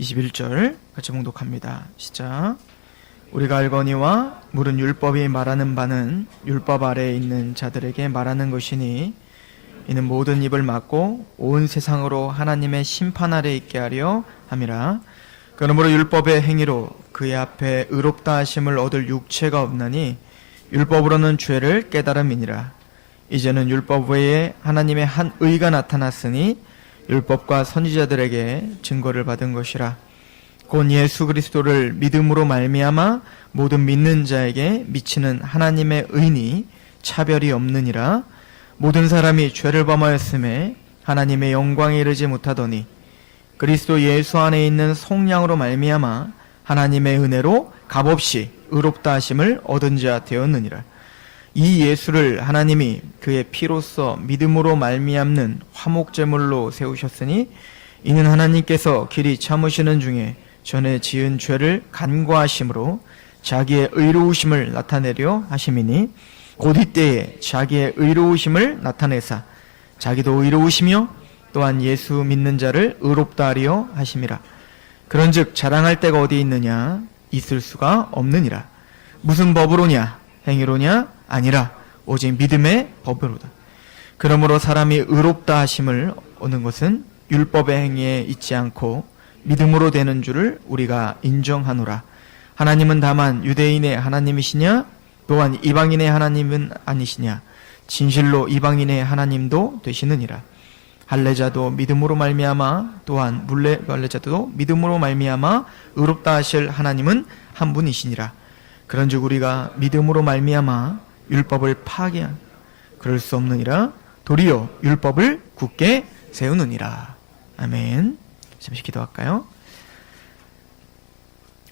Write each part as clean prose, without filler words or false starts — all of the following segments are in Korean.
21절 같이 봉독합니다. 시작. 우리가 알거니와 물은 율법이 말하는 바는 율법 아래에 있는 자들에게 말하는 것이니 이는 모든 입을 막고 온 세상으로 하나님의 심판 아래 있게 하려 함이라. 그러므로 율법의 행위로 그의 앞에 의롭다 하심을 얻을 육체가 없나니 율법으로는 죄를 깨달음이니라. 이제는 율법 외에 하나님의 한 의가 나타났으니 율법과 선지자들에게 증거를 받은 것이라. 곧 예수 그리스도를 믿음으로 말미암아 모든 믿는 자에게 미치는 하나님의 의니 차별이 없느니라. 모든 사람이 죄를 범하였음에 하나님의 영광에 이르지 못하더니 그리스도 예수 안에 있는 속량으로 말미암아 하나님의 은혜로 값없이 의롭다 하심을 얻은 자 되었느니라. 이 예수를 하나님이 그의 피로써 믿음으로 말미암는 화목제물로 세우셨으니 이는 하나님께서 길이 참으시는 중에 전에 지은 죄를 간과하심으로 자기의 의로우심을 나타내려 하심이니 곧 이때에 자기의 의로우심을 나타내사 자기도 의로우시며 또한 예수 믿는 자를 의롭다 하려 하심이라. 그런즉 자랑할 데가 어디 있느냐? 있을 수가 없느니라. 무슨 법으로냐? 행위로냐? 아니라 오직 믿음의 법으로다. 그러므로 사람이 의롭다 하심을 얻는 것은 율법의 행위에 있지 않고 믿음으로 되는 줄을 우리가 인정하노라. 하나님은 다만 유대인의 하나님이시냐? 또한 이방인의 하나님은 아니시냐? 진실로 이방인의 하나님도 되시느니라. 할례자도 믿음으로 말미암아 또한 물레자도 믿음으로 말미암아 의롭다 하실 하나님은 한 분이시니라. 그런즉 우리가 믿음으로 말미암아 율법을 파괴한 그럴 수 없느니라. 도리어 율법을 굳게 세우느니라. 아멘. 잠시 기도할까요?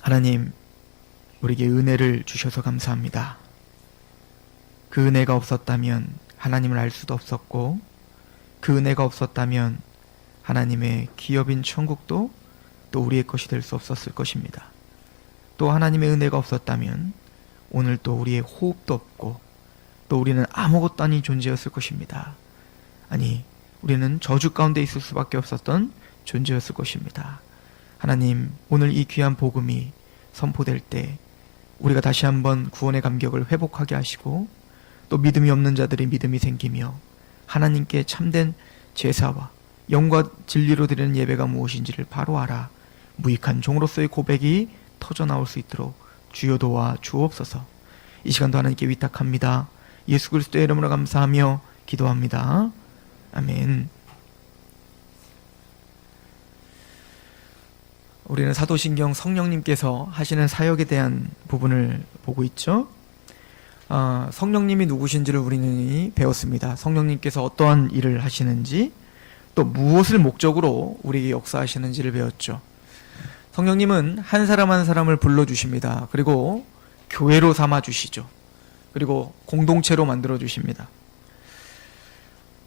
하나님, 우리에게 은혜를 주셔서 감사합니다. 그 은혜가 없었다면 하나님을 알 수도 없었고 그 은혜가 없었다면 하나님의 기업인 천국도 또 우리의 것이 될 수 없었을 것입니다. 또 하나님의 은혜가 없었다면 오늘 또 우리의 호흡도 없고 또 우리는 아무것도 아닌 존재였을 것입니다. 아니, 우리는 저주 가운데 있을 수밖에 없었던 존재였을 것입니다. 하나님, 오늘 이 귀한 복음이 선포될 때 우리가 다시 한번 구원의 감격을 회복하게 하시고 또 믿음이 없는 자들이 믿음이 생기며 하나님께 참된 제사와 영과 진리로 드리는 예배가 무엇인지를 바로 알아 무익한 종으로서의 고백이 터져 나올 수 있도록 주여 도와 주옵소서. 이 시간도 하나님께 위탁합니다. 예수 그리스도의 이름으로 감사하며 기도합니다. 아멘. 우리는 사도신경 성령님께서 하시는 사역에 대한 부분을 보고 있죠. 성령님이 누구신지를 우리는 배웠습니다. 성령님께서 어떠한 일을 하시는지 또 무엇을 목적으로 우리에게 역사하시는지를 배웠죠. 성령님은 한 사람 한 사람을 불러주십니다. 그리고 교회로 삼아주시죠. 그리고 공동체로 만들어주십니다.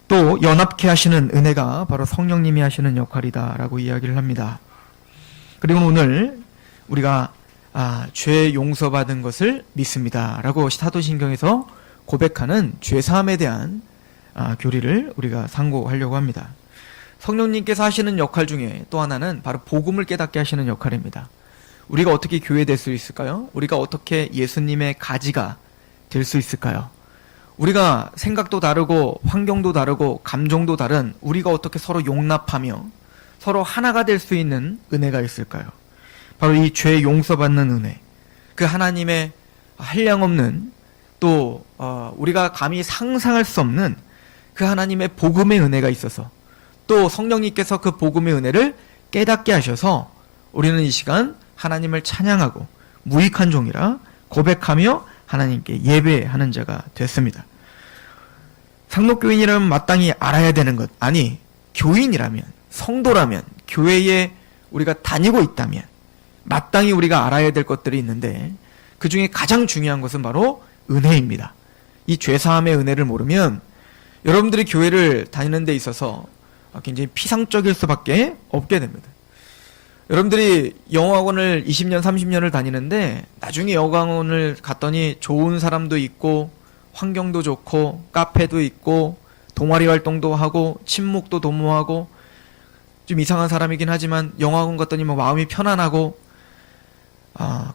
또 연합케 하시는 은혜가 바로 성령님이 하시는 역할이다라고 이야기를 합니다. 그리고 오늘 우리가 죄 용서받은 것을 믿습니다 라고 사도신경에서 고백하는 죄사함에 대한 교리를 우리가 상고하려고 합니다. 성령님께서 하시는 역할 중에 또 하나는 바로 복음을 깨닫게 하시는 역할입니다. 우리가 어떻게 교회 될 수 있을까요? 우리가 어떻게 예수님의 가지가 될 수 있을까요? 우리가 생각도 다르고 환경도 다르고 감정도 다른 우리가 어떻게 서로 용납하며 서로 하나가 될 수 있는 은혜가 있을까요? 바로 이 죄 용서받는 은혜, 그 하나님의 한량없는 또 우리가 감히 상상할 수 없는 그 하나님의 복음의 은혜가 있어서 또 성령님께서 그 복음의 은혜를 깨닫게 하셔서 우리는 이 시간 하나님을 찬양하고 무익한 종이라 고백하며 하나님께 예배하는 자가 됐습니다. 상록교인이라면 마땅히 알아야 되는 것, 아니 교인이라면, 성도라면, 교회에 우리가 다니고 있다면 마땅히 우리가 알아야 될 것들이 있는데 그 중에 가장 중요한 것은 바로 은혜입니다. 이 죄사함의 은혜를 모르면 여러분들이 교회를 다니는 데 있어서 굉장히 피상적일 수밖에 없게 됩니다. 여러분들이 영어학원을 20년, 30년을 다니는데 나중에 영어학원을 갔더니 좋은 사람도 있고 환경도 좋고 카페도 있고 동아리 활동도 하고 친목도 도모하고 좀 이상한 사람이긴 하지만 영화관 갔더니 뭐 마음이 편안하고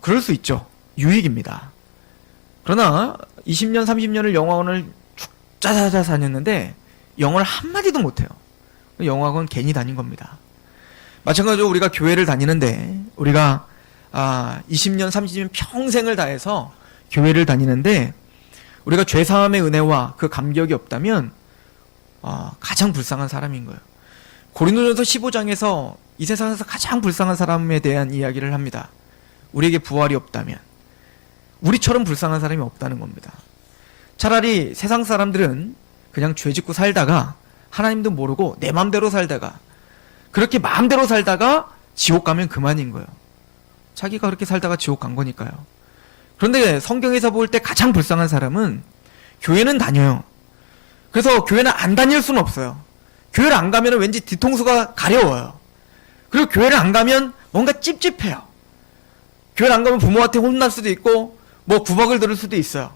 그럴 수 있죠. 유익입니다. 그러나 20년 30년을 영화관을 쭉 짜자자 다녔는데 영어를 한마디도 못해요. 영화관 괜히 다닌 겁니다. 마찬가지로 우리가 교회를 다니는데 우리가 20년 30년 평생을 다해서 교회를 다니는데 우리가 죄사함의 은혜와 그 감격이 없다면 가장 불쌍한 사람인 거예요. 고린도전서 15장에서 이 세상에서 가장 불쌍한 사람에 대한 이야기를 합니다. 우리에게 부활이 없다면 우리처럼 불쌍한 사람이 없다는 겁니다. 차라리 세상 사람들은 그냥 죄 짓고 살다가 하나님도 모르고 내 마음대로 살다가 그렇게 마음대로 살다가 지옥 가면 그만인 거예요. 자기가 그렇게 살다가 지옥 간 거니까요. 그런데 성경에서 볼 때 가장 불쌍한 사람은 교회는 다녀요. 그래서 교회는 안 다닐 수는 없어요. 교회를 안 가면 왠지 뒤통수가 가려워요. 그리고 교회를 안 가면 뭔가 찝찝해요. 교회를 안 가면 부모한테 혼날 수도 있고 뭐 구박을 들을 수도 있어요.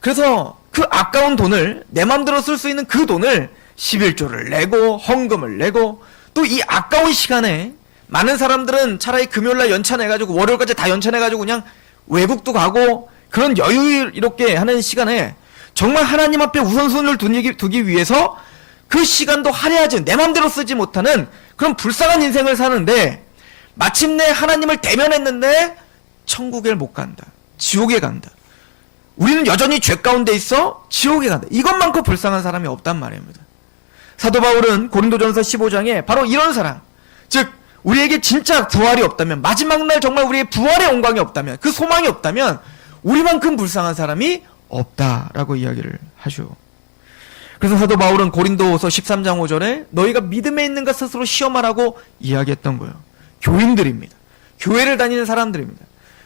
그래서 그 아까운 돈을 내 맘대로 쓸 수 있는 그 돈을 11조를 내고 헌금을 내고 또 이 아까운 시간에 많은 사람들은 차라리 금요일날 연차내가지고 월요일까지 다 연차내가지고 그냥 외국도 가고 그런 여유롭게 하는 시간에 정말 하나님 앞에 우선순위를 두기 위해서 그 시간도 할애하지 내 맘대로 쓰지 못하는 그런 불쌍한 인생을 사는데 마침내 하나님을 대면했는데 천국에 못 간다. 지옥에 간다. 우리는 여전히 죄 가운데 있어 지옥에 간다. 이것만큼 불쌍한 사람이 없단 말입니다. 사도 바울은 고린도전서 15장에 바로 이런 사람, 즉 우리에게 진짜 부활이 없다면 마지막 날 정말 우리의 부활의 영광이 없다면 그 소망이 없다면 우리만큼 불쌍한 사람이 없다라고 이야기를 하죠. 그래서 사도 바울은 고린도서 13장 5절에 너희가 믿음에 있는가 스스로 시험하라고 이야기했던 거예요. 교인들입니다. 교회를 다니는 사람들입니다.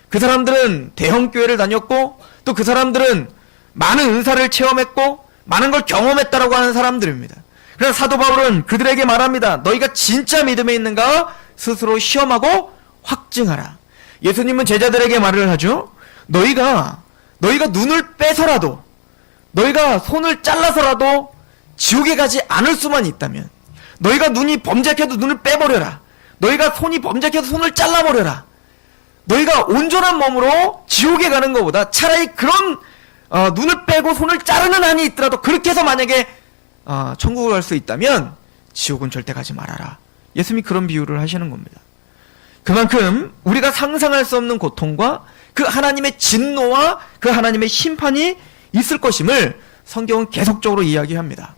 그 사람들은 대형 교회를 다녔고 또 그 사람들은 많은 은사를 체험했고 많은 걸 경험했다라고 하는 사람들입니다. 그래서 사도 바울은 그들에게 말합니다. 너희가 진짜 믿음에 있는가 스스로 시험하고 확증하라. 예수님은 제자들에게 말을 하죠. 너희가 눈을 빼서라도 너희가 손을 잘라서라도 지옥에 가지 않을 수만 있다면 너희가 눈이 범죄해도 눈을 빼버려라. 너희가 손이 범죄해도 손을 잘라버려라. 너희가 온전한 몸으로 지옥에 가는 것보다 차라리 그런 눈을 빼고 손을 자르는 한이 있더라도 그렇게 해서 만약에 천국을 갈 수 있다면 지옥은 절대 가지 말아라. 예수님이 그런 비유를 하시는 겁니다. 그만큼 우리가 상상할 수 없는 고통과 그 하나님의 진노와 그 하나님의 심판이 있을 것임을 성경은 계속적으로 이야기합니다.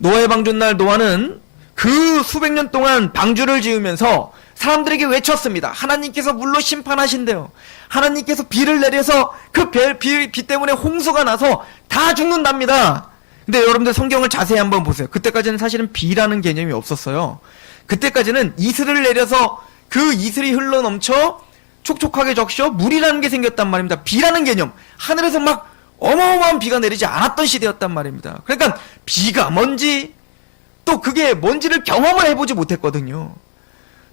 노아의 방주날 노아는 그 수백 년 동안 방주를 지으면서 사람들에게 외쳤습니다. 하나님께서 물로 심판하신대요. 하나님께서 비를 내려서 그 비 때문에 홍수가 나서 다 죽는답니다. 근데 여러분들 성경을 자세히 한번 보세요. 그때까지는 사실은 비라는 개념이 없었어요. 그때까지는 이슬을 내려서 그 이슬이 흘러넘쳐 촉촉하게 적셔 물이라는 게 생겼단 말입니다. 비라는 개념, 하늘에서 막 어마어마한 비가 내리지 않았던 시대였단 말입니다. 그러니까 비가 뭔지 또 그게 뭔지를 경험을 해보지 못했거든요.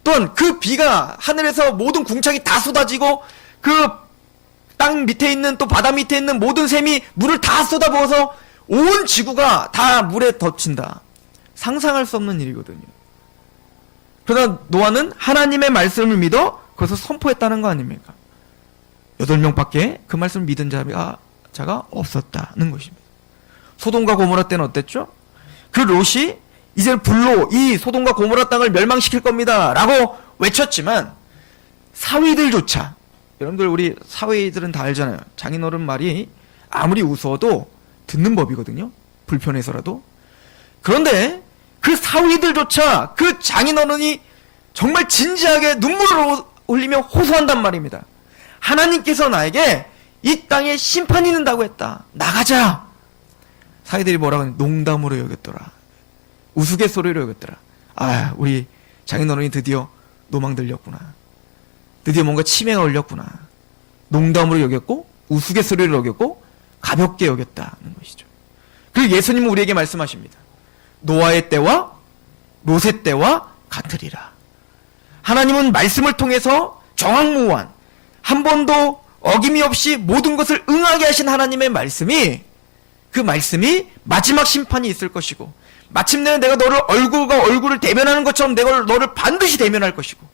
또한 그 비가 하늘에서 모든 궁창이 다 쏟아지고 그 땅 밑에 있는 또 바다 밑에 있는 모든 샘이 물을 다 쏟아부어서 온 지구가 다 물에 덮친다. 상상할 수 없는 일이거든요. 그러나 노아는 하나님의 말씀을 믿어 그것을 선포했다는 거 아닙니까? 8명밖에 그 말씀을 믿은 자가 없었다는 것입니다. 소돔과 고모라 때는 어땠죠? 그 롯이 이제 불로 이 소돔과 고모라 땅을 멸망시킬 겁니다 라고 외쳤지만 사위들조차, 여러분들 우리 사위들은 다 알잖아요. 장인어른 말이 아무리 우스워도 듣는 법이거든요. 불편해서라도. 그런데 그 사위들조차 그 장인어른이 정말 진지하게 눈물을 흘리며 호소한단 말입니다. 하나님께서 나에게 이 땅에 심판이 있는다고 했다. 나가자. 사위들이 뭐라고 하냐. 농담으로 여겼더라. 우스갯소리로 여겼더라. 아, 우리 장인어른이 드디어 노망 들렸구나. 드디어 뭔가 치매가 걸렸구나. 농담으로 여겼고 우스갯소리로 여겼고 가볍게 여겼다는 것이죠. 그리고 예수님은 우리에게 말씀하십니다. 노아의 때와 롯의 때와 같으리라. 하나님은 말씀을 통해서 정확무한 한 번도 어김이 없이 모든 것을 응하게 하신 하나님의 말씀이 그 말씀이 마지막 심판이 있을 것이고 마침내 내가 너를 얼굴과 얼굴을 대면하는 것처럼 내가 너를 반드시 대면할 것이고,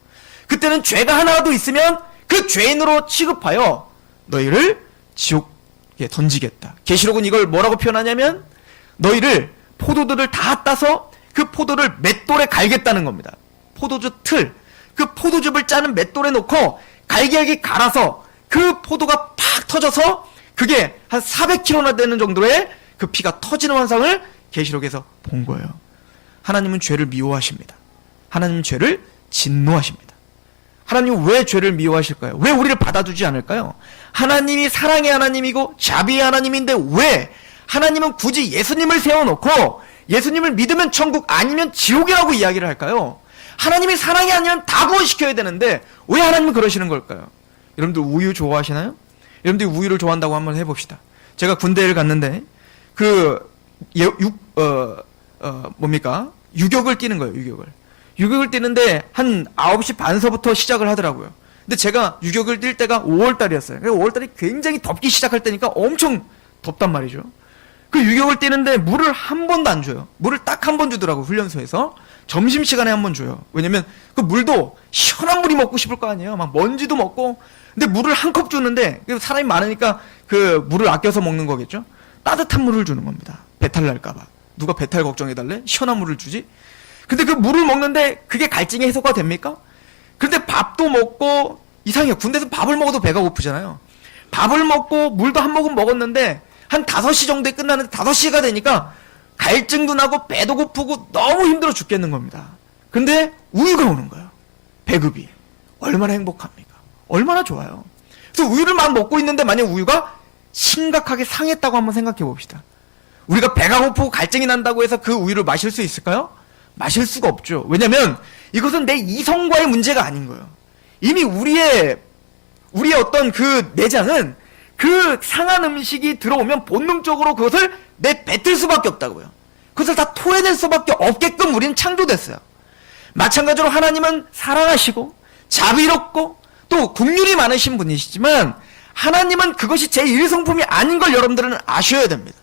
그때는 죄가 하나라도 있으면 그 죄인으로 취급하여 너희를 지옥에 던지겠다. 계시록은 이걸 뭐라고 표현하냐면 너희를 포도들을 다 따서 그 포도를 맷돌에 갈겠다는 겁니다. 포도주 틀, 그 포도즙을 짜는 맷돌에 놓고 갈기갈기 갈아서 그 포도가 팍 터져서 그게 한 400kg나 되는 정도의 그 피가 터지는 환상을 계시록에서 본 거예요. 하나님은 죄를 미워하십니다. 하나님은 죄를 진노하십니다. 하나님은 왜 죄를 미워하실까요? 왜 우리를 받아주지 않을까요? 하나님이 사랑의 하나님이고 자비의 하나님인데 왜 하나님은 굳이 예수님을 세워놓고 예수님을 믿으면 천국 아니면 지옥이라고 이야기를 할까요? 하나님이 사랑이 아니면 다 구원시켜야 되는데 왜 하나님은 그러시는 걸까요? 여러분들 우유 좋아하시나요? 여러분들이 우유를 좋아한다고 한번 해봅시다. 제가 군대를 갔는데 유격을 뛰는 거예요. 유격을 뛰는데 한 9시 반서부터 시작을 하더라고요. 근데 제가 유격을 뛸 때가 5월달이었어요. 5월달이 굉장히 덥기 시작할 때니까 엄청 덥단 말이죠. 그 유격을 뛰는데 물을 한 번도 안 줘요. 물을 딱 한 번 주더라고, 훈련소에서. 점심시간에 한 번 줘요. 왜냐면 그 물도 시원한 물이 먹고 싶을 거 아니에요. 막 먼지도 먹고. 근데 물을 한 컵 주는데 사람이 많으니까 그 물을 아껴서 먹는 거겠죠. 따뜻한 물을 주는 겁니다. 배탈 날까봐. 누가 배탈 걱정해달래? 시원한 물을 주지? 근데 그 물을 먹는데 그게 갈증의 해소가 됩니까? 근데 밥도 먹고, 이상해요. 군대에서 밥을 먹어도 배가 고프잖아요. 밥을 먹고 물도 한 모금 먹었는데 한 5시 정도에 끝나는데 5시가 되니까 갈증도 나고 배도 고프고 너무 힘들어 죽겠는 겁니다. 근데 우유가 오는 거예요. 배급이. 얼마나 행복합니까? 얼마나 좋아요. 그래서 우유를 막 먹고 있는데 만약 우유가 심각하게 상했다고 한번 생각해 봅시다. 우리가 배가 고프고 갈증이 난다고 해서 그 우유를 마실 수 있을까요? 마실 수가 없죠. 왜냐면 이것은 내 이성과의 문제가 아닌 거예요. 이미 우리의 어떤 그 내장은 그 상한 음식이 들어오면 본능적으로 그것을 내뱉을 수밖에 없다고요. 그것을 다 토해낼 수밖에 없게끔 우리는 창조됐어요. 마찬가지로 하나님은 사랑하시고 자비롭고 또 긍휼이 많으신 분이시지만 하나님은 그것이 제1성품이 아닌 걸 여러분들은 아셔야 됩니다.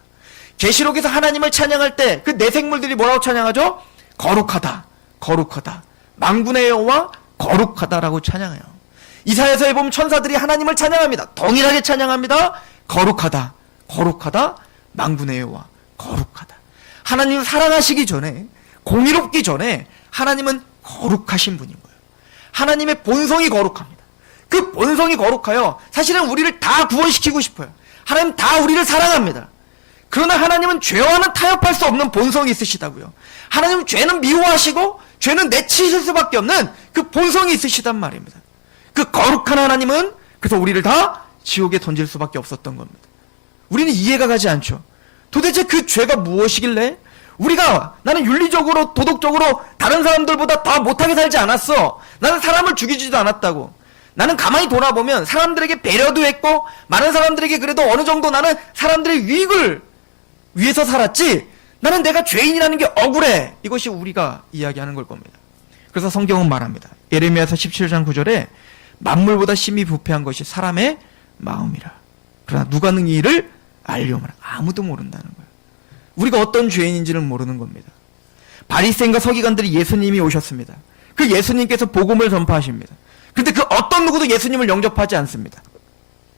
계시록에서 하나님을 찬양할 때 그 내생물들이 뭐라고 찬양하죠? 거룩하다, 거룩하다, 만군의 여호와 거룩하다라고 찬양해요. 이사야서에 보면 천사들이 하나님을 찬양합니다. 동일하게 찬양합니다. 거룩하다, 거룩하다, 만군의 여호와 거룩하다. 하나님을 사랑하시기 전에, 공의롭기 전에 하나님은 거룩하신 분인 거예요. 하나님의 본성이 거룩합니다. 그 본성이 거룩하여 사실은 우리를 다 구원시키고 싶어요. 하나님 다 우리를 사랑합니다. 그러나 하나님은 죄와는 타협할 수 없는 본성이 있으시다고요. 하나님은 죄는 미워하시고 죄는 내치실 수밖에 없는 그 본성이 있으시단 말입니다. 그 거룩한 하나님은 그래서 우리를 다 지옥에 던질 수밖에 없었던 겁니다. 우리는 이해가 가지 않죠. 도대체 그 죄가 무엇이길래 나는 윤리적으로 도덕적으로 다른 사람들보다 더 못하게 살지 않았어. 나는 사람을 죽이지도 않았다고. 나는 가만히 돌아보면 사람들에게 배려도 했고 많은 사람들에게 그래도 어느 정도 나는 사람들의 유익을 위해서 살았지 나는 내가 죄인이라는 게 억울해. 이것이 우리가 이야기하는 걸 겁니다. 그래서 성경은 말합니다. 예레미야서 17장 9절에 만물보다 심히 부패한 것이 사람의 마음이라. 그러나 누가 능히 이를 알려오라. 아무도 모른다는 거예요. 우리가 어떤 죄인인지는 모르는 겁니다. 바리새인과 서기관들이 예수님이 오셨습니다. 그 예수님께서 복음을 전파하십니다. 근데 그 어떤 누구도 예수님을 영접하지 않습니다.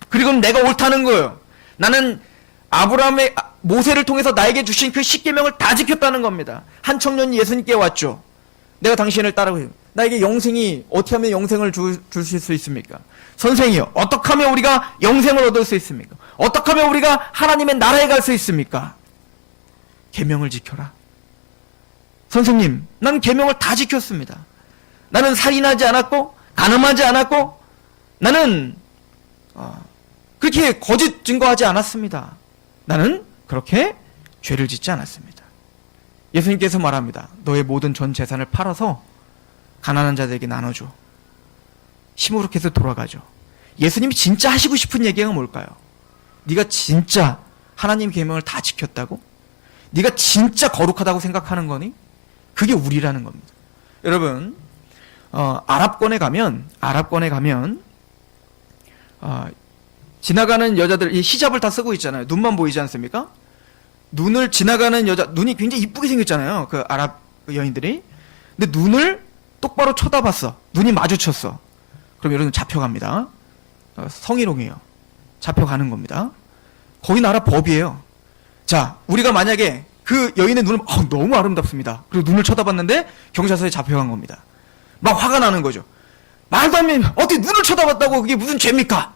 그리고 내가 옳다는 거예요. 나는 모세를 통해서 나에게 주신 그 십계명을 다 지켰다는 겁니다. 한 청년이 예수님께 왔죠. 내가 당신을 따르고 나에게 영생이 어떻게 하면 영생을 주실 수 있습니까? 선생이요. 어떻게 하면 우리가 영생을 얻을 수 있습니까? 어떻게 하면 우리가 하나님의 나라에 갈 수 있습니까? 계명을 지켜라. 선생님, 난 계명을 다 지켰습니다. 나는 살인하지 않았고 간음하지 않았고 나는 그렇게 거짓 증거하지 않았습니다. 나는 그렇게 죄를 짓지 않았습니다. 예수님께서 말합니다. 너의 모든 전 재산을 팔아서 가난한 자들에게 나눠줘. 시무룩해서 돌아가죠. 예수님이 진짜 하시고 싶은 얘기가 뭘까요? 네가 진짜 하나님 계명을 다 지켰다고? 네가 진짜 거룩하다고 생각하는 거니? 그게 우리라는 겁니다. 여러분, 아랍권에 가면 지나가는 여자들 이 히잡을 다 쓰고 있잖아요. 눈만 보이지 않습니까? 눈을 지나가는 여자, 눈이 굉장히 이쁘게 생겼잖아요. 그 아랍 여인들이. 근데 눈을 똑바로 쳐다봤어. 눈이 마주쳤어. 그럼 여러분 잡혀갑니다. 성희롱이에요. 잡혀가는 겁니다. 거기 나라 법이에요. 자, 우리가 만약에 그 여인의 눈을 너무 아름답습니다. 그리고 눈을 쳐다봤는데 경찰서에 잡혀간 겁니다. 막 화가 나는 거죠. 말도 안 되면 어떻게 눈을 쳐다봤다고 그게 무슨 죄입니까?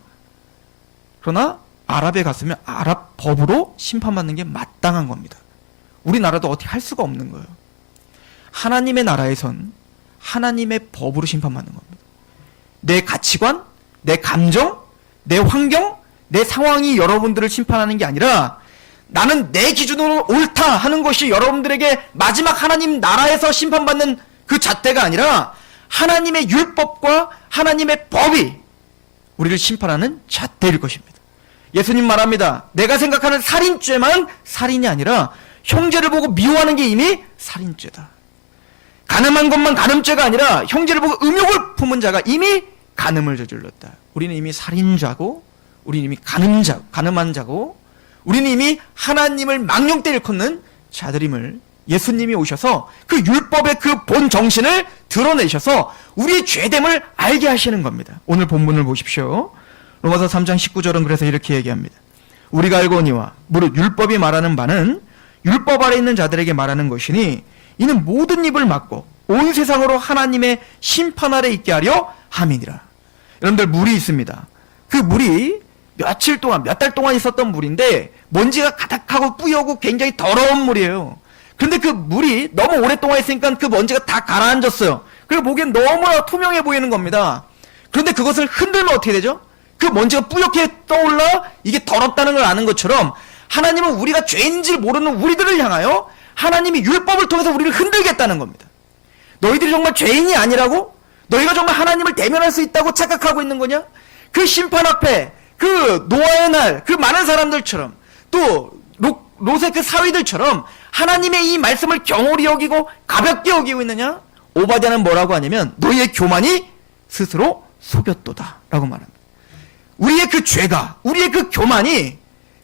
그러나 아랍에 갔으면 아랍 법으로 심판받는 게 마땅한 겁니다. 우리나라도 어떻게 할 수가 없는 거예요. 하나님의 나라에선 하나님의 법으로 심판받는 겁니다. 내 가치관, 내 감정, 내 환경, 내 상황이 여러분들을 심판하는 게 아니라 나는 내 기준으로 옳다 하는 것이 여러분들에게 마지막 하나님 나라에서 심판받는 그 잣대가 아니라 하나님의 율법과 하나님의 법이 우리를 심판하는 잣대일 것입니다. 예수님 말합니다. 내가 생각하는 살인죄만 살인이 아니라 형제를 보고 미워하는 게 이미 살인죄다. 간음한 것만 간음죄가 아니라 형제를 보고 음욕을 품은 자가 이미 간음을 저질렀다. 우리는 이미 살인자고 우리는 이미 간음한 자고 우리는 이미 하나님을 망령때 일컫는 자들임을 예수님이 오셔서 그 율법의 그 본 정신을 드러내셔서 우리의 죄됨을 알게 하시는 겁니다. 오늘 본문을 보십시오. 로마서 3장 19절은 그래서 이렇게 얘기합니다. 우리가 알거니와 무릇 율법이 말하는 바는 율법 아래 있는 자들에게 말하는 것이니 이는 모든 입을 막고 온 세상으로 하나님의 심판 아래 있게 하려 함이니라. 여러분들 물이 있습니다. 그 물이 며칠 동안 몇 달 동안 있었던 물인데 먼지가 가득하고 뿌옇고 굉장히 더러운 물이에요. 그런데 그 물이 너무 오랫동안 있으니까 그 먼지가 다 가라앉았어요. 그리고 보기엔 너무나 투명해 보이는 겁니다. 그런데 그것을 흔들면 어떻게 되죠? 그 먼지가 뿌옇게 떠올라 이게 더럽다는 걸 아는 것처럼 하나님은 우리가 죄인지 모르는 우리들을 향하여 하나님이 율법을 통해서 우리를 흔들겠다는 겁니다. 너희들이 정말 죄인이 아니라고? 너희가 정말 하나님을 대면할 수 있다고 착각하고 있는 거냐? 그 심판 앞에 그 노아의 날 그 많은 사람들처럼 또 롯의 그 사위들처럼 하나님의 이 말씀을 경홀히 여기고 가볍게 여기고 있느냐? 오바댜는 뭐라고 하냐면 너희의 교만이 스스로 속였도다 라고 말합니다. 우리의 그 죄가 우리의 그 교만이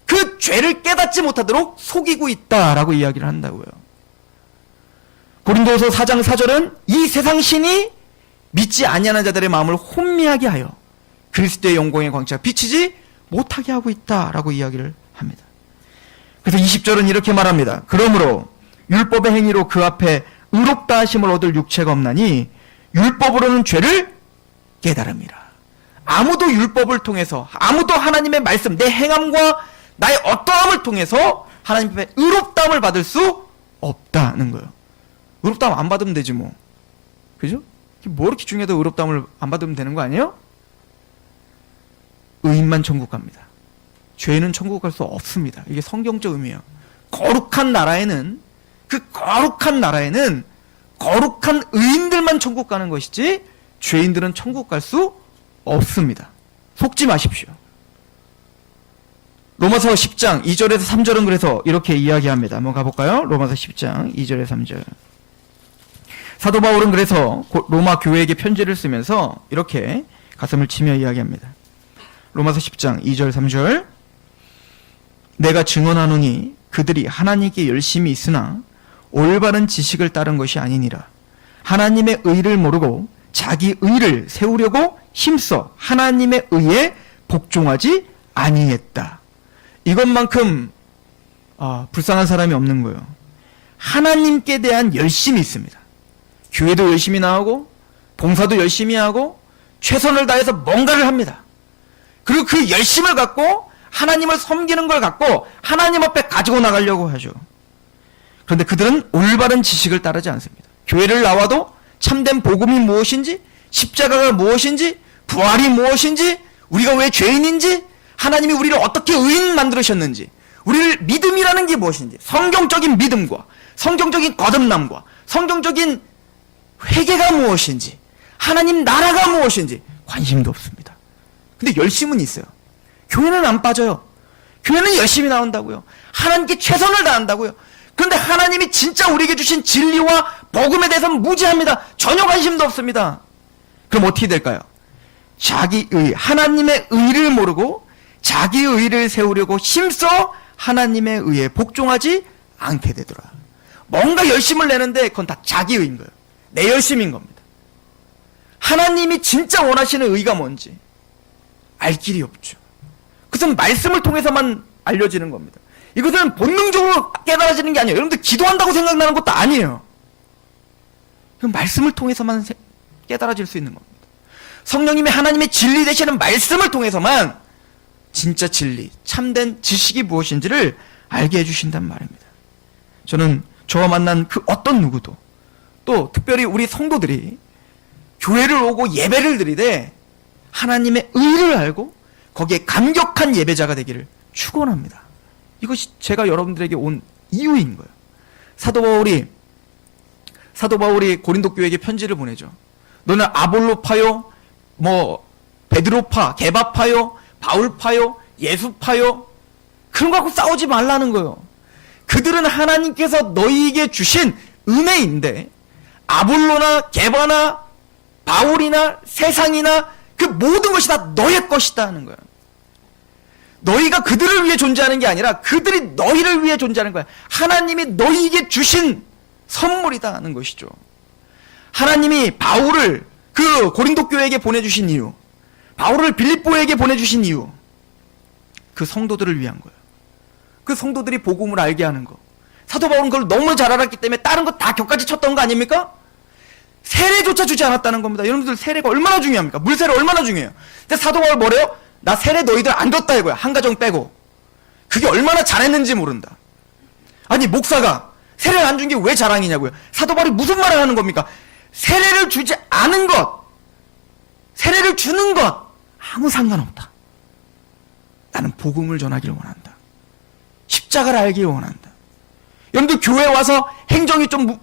그 죄를 깨닫지 못하도록 속이고 있다라고 이야기를 한다고요. 고린도서 4장 4절은 이 세상 신이 믿지 아니하는 자들의 마음을 혼미하게 하여 그리스도의 영광의 광채가 비치지 못하게 하고 있다라고 이야기를 합니다. 그래서 20절은 이렇게 말합니다. 그러므로 율법의 행위로 그 앞에 의롭다 하심을 얻을 육체가 없나니 율법으로는 죄를 깨달음이라. 아무도 율법을 통해서 아무도 하나님의 말씀 내 행함과 나의 어떠함을 통해서 하나님의 의롭다함을 받을 수 없다는 거예요. 의롭다함 안 받으면 되지 뭐. 그죠? 뭐 이렇게 중요해도 의롭다함을 안 받으면 되는 거 아니에요? 의인만 천국 갑니다. 죄인은 천국 갈 수 없습니다. 이게 성경적 의미예요. 거룩한 나라에는 거룩한 의인들만 천국 가는 것이지 죄인들은 천국 갈 수 없습니다. 속지 마십시오. 로마서 10장 2절에서 3절은 그래서 이렇게 이야기합니다. 한번 가볼까요? 로마서 10장 2절에서 3절. 사도 바울은 그래서 로마 교회에게 편지를 쓰면서 이렇게 가슴을 치며 이야기합니다. 로마서 10장 2절 3절. 내가 증언하노니 그들이 하나님께 열심히 있으나 올바른 지식을 따른 것이 아니니라. 하나님의 의를 모르고 자기 의를 세우려고 힘써 하나님의 의에 복종하지 아니했다. 이것만큼 불쌍한 사람이 없는 거예요. 하나님께 대한 열심이 있습니다. 교회도 열심히 나오고 봉사도 열심히 하고 최선을 다해서 뭔가를 합니다. 그리고 그 열심을 갖고 하나님을 섬기는 걸 갖고 하나님 앞에 가지고 나가려고 하죠. 그런데 그들은 올바른 지식을 따르지 않습니다. 교회를 나와도 참된 복음이 무엇인지, 십자가가 무엇인지, 부활이 무엇인지, 우리가 왜 죄인인지, 하나님이 우리를 어떻게 의인 만들으셨는지, 우리를 믿음이라는 게 무엇인지, 성경적인 믿음과 성경적인 거듭남과 성경적인 회개가 무엇인지, 하나님 나라가 무엇인지 관심도 없습니다. 근데 열심은 있어요. 교회는 안 빠져요. 교회는 열심히 나온다고요. 하나님께 최선을 다한다고요. 그런데 하나님이 진짜 우리에게 주신 진리와 복음에 대해서는 무지합니다. 전혀 관심도 없습니다. 그럼 어떻게 될까요? 자기 의, 하나님의 의를 모르고 자기 의를 세우려고 힘써 하나님의 의에 복종하지 않게 되더라. 뭔가 열심을 내는데 그건 다 자기 의인 거예요. 내 열심인 겁니다. 하나님이 진짜 원하시는 의가 뭔지 알 길이 없죠. 그것은 말씀을 통해서만 알려지는 겁니다. 이것은 본능적으로 깨달아지는 게 아니에요. 여러분들 기도한다고 생각나는 것도 아니에요. 그건 말씀을 통해서만 깨달아질 수 있는 겁니다. 성령님이 하나님의 진리 되시는 말씀을 통해서만 진짜 진리, 참된 지식이 무엇인지를 알게 해주신단 말입니다. 저는 저와 만난 그 어떤 누구도, 또 특별히 우리 성도들이 교회를 오고 예배를 드리되 하나님의 의를 알고 거기에 감격한 예배자가 되기를 축원합니다. 이것이 제가 여러분들에게 온 이유인 거예요. 사도 바울이 고린도 교회에게 편지를 보내죠. 너는 아볼로파요, 베드로파, 게바파요, 바울파요, 예수파요, 그런 거 갖고 싸우지 말라는 거예요. 그들은 하나님께서 너희에게 주신 은혜인데 아볼로나 게바나 바울이나 세상이나 그 모든 것이 다 너의 것이다 하는 거예요. 너희가 그들을 위해 존재하는 게 아니라 그들이 너희를 위해 존재하는 거야. 하나님이 너희에게 주신 선물이다 하는 것이죠. 하나님이 바울을 그 고린도 교회에게 보내주신 이유, 바울을 빌립보에게 보내주신 이유, 그 성도들을 위한 거예요. 그 성도들이 복음을 알게 하는 거. 사도 바울은 그걸 너무 잘 알았기 때문에 다른 거 다 격까지 쳤던 거 아닙니까? 세례조차 주지 않았다는 겁니다. 여러분들 세례가 얼마나 중요합니까? 물세례 얼마나 중요해요. 근데 사도 바울 뭐래요? 나 세례 너희들 안 줬다 이거야. 한 가정 빼고. 그게 얼마나 잘했는지 모른다. 아니 목사가 세례를 안 준 게 왜 자랑이냐고요. 사도 바울이 무슨 말을 하는 겁니까? 세례를 주지 않은 것, 세례를 주는 것 아무 상관없다. 나는 복음을 전하기를 원한다. 십자가를 알기를 원한다. 여러분들 교회 와서 행정이 좀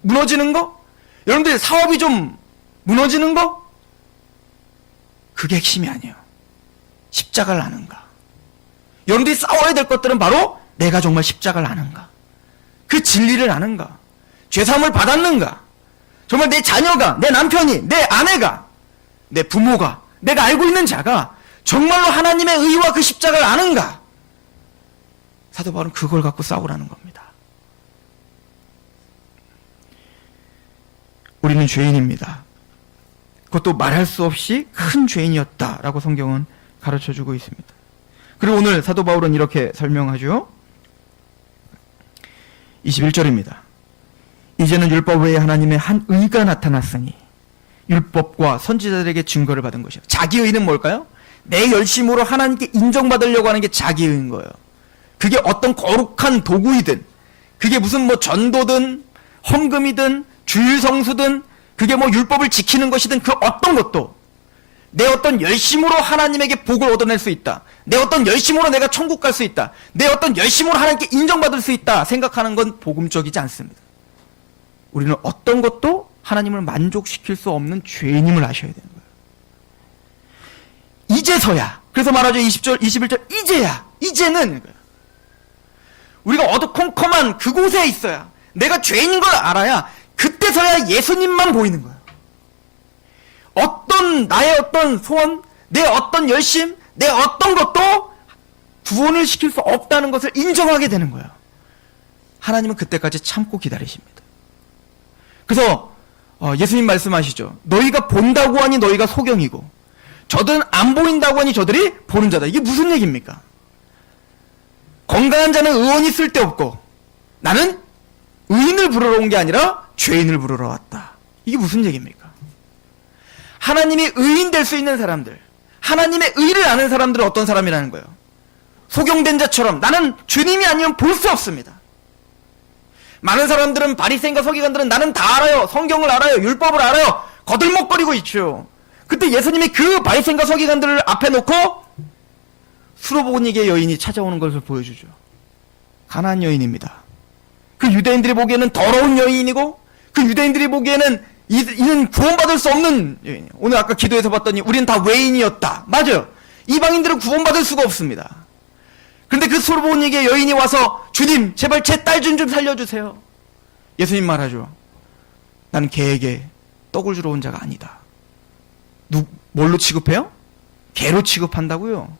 무너지는 거? 여러분들 사업이 좀 무너지는 거? 그게 핵심이 아니에요. 십자가를 아는가? 여러분들이 싸워야 될 것들은 바로 내가 정말 십자가를 아는가? 그 진리를 아는가? 죄사함을 받았는가? 정말 내 자녀가, 내 남편이, 내 아내가, 내 부모가, 내가 알고 있는 자가 정말로 하나님의 의와 그 십자가를 아는가? 사도 바울은 그걸 갖고 싸우라는 겁니다. 우리는 죄인입니다. 그것도 말할 수 없이 큰 죄인이었다라고 성경은 가르쳐주고 있습니다. 그리고 오늘 사도 바울은 이렇게 설명하죠. 21절입니다. 이제는 율법 외에 하나님의 한 의가 나타났으니 율법과 선지자들에게 증거를 받은 것이요. 자기 의는 뭘까요? 내 열심으로 하나님께 인정받으려고 하는 게 자기 의인 거예요. 그게 어떤 거룩한 도구이든, 그게 무슨 전도든 헌금이든 주일 성수든, 그게 율법을 지키는 것이든, 그 어떤 것도 내 어떤 열심으로 하나님에게 복을 얻어낼 수 있다, 내 어떤 열심으로 내가 천국 갈 수 있다, 내 어떤 열심으로 하나님께 인정받을 수 있다 생각하는 건 복음적이지 않습니다. 우리는 어떤 것도 하나님을 만족시킬 수 없는 죄인임을 아셔야 되는 거예요. 이제서야, 그래서 말하죠. 20절, 21절, 이제는 우리가 어두컴컴한 그곳에 있어야, 내가 죄인인 걸 알아야 그때서야 예수님만 보이는 거예요. 나의 어떤 소원, 내 어떤 열심, 내 어떤 것도 구원을 시킬 수 없다는 것을 인정하게 되는 거예요. 하나님은 그때까지 참고 기다리십니다. 그래서 예수님 말씀하시죠. 너희가 본다고 하니 너희가 소경이고 저들은 안 보인다고 하니 저들이 보는 자다. 이게 무슨 얘기입니까? 건강한 자는 의원이 쓸데없고 나는 의인을 부르러 온 게 아니라 죄인을 부르러 왔다. 이게 무슨 얘기입니까? 하나님이 의인 될 수 있는 사람들, 하나님의 의를 아는 사람들은 어떤 사람이라는 거예요? 소경된 자처럼 나는 주님이 아니면 볼 수 없습니다. 많은 사람들은, 바리새인과 서기관들은 나는 다 알아요, 성경을 알아요, 율법을 알아요, 거들먹거리고 있죠. 그때 예수님이 그 바리새인과 서기관들을 앞에 놓고 수로보니게 여인이 찾아오는 것을 보여주죠. 가나안 여인입니다. 그 유대인들이 보기에는 더러운 여인이고, 그 유대인들이 보기에는 이는 구원받을 수 없는 여인이에요. 오늘 아까 기도에서 봤더니 우리는 다 외인이었다. 맞아요. 이방인들은 구원받을 수가 없습니다. 그런데 그 수로보니게 여인이 와서 주님 제발 제 딸 좀 살려주세요. 예수님 말하죠. 나는 개에게 떡을 주러 온 자가 아니다. 뭘로 취급해요? 개로 취급한다고요.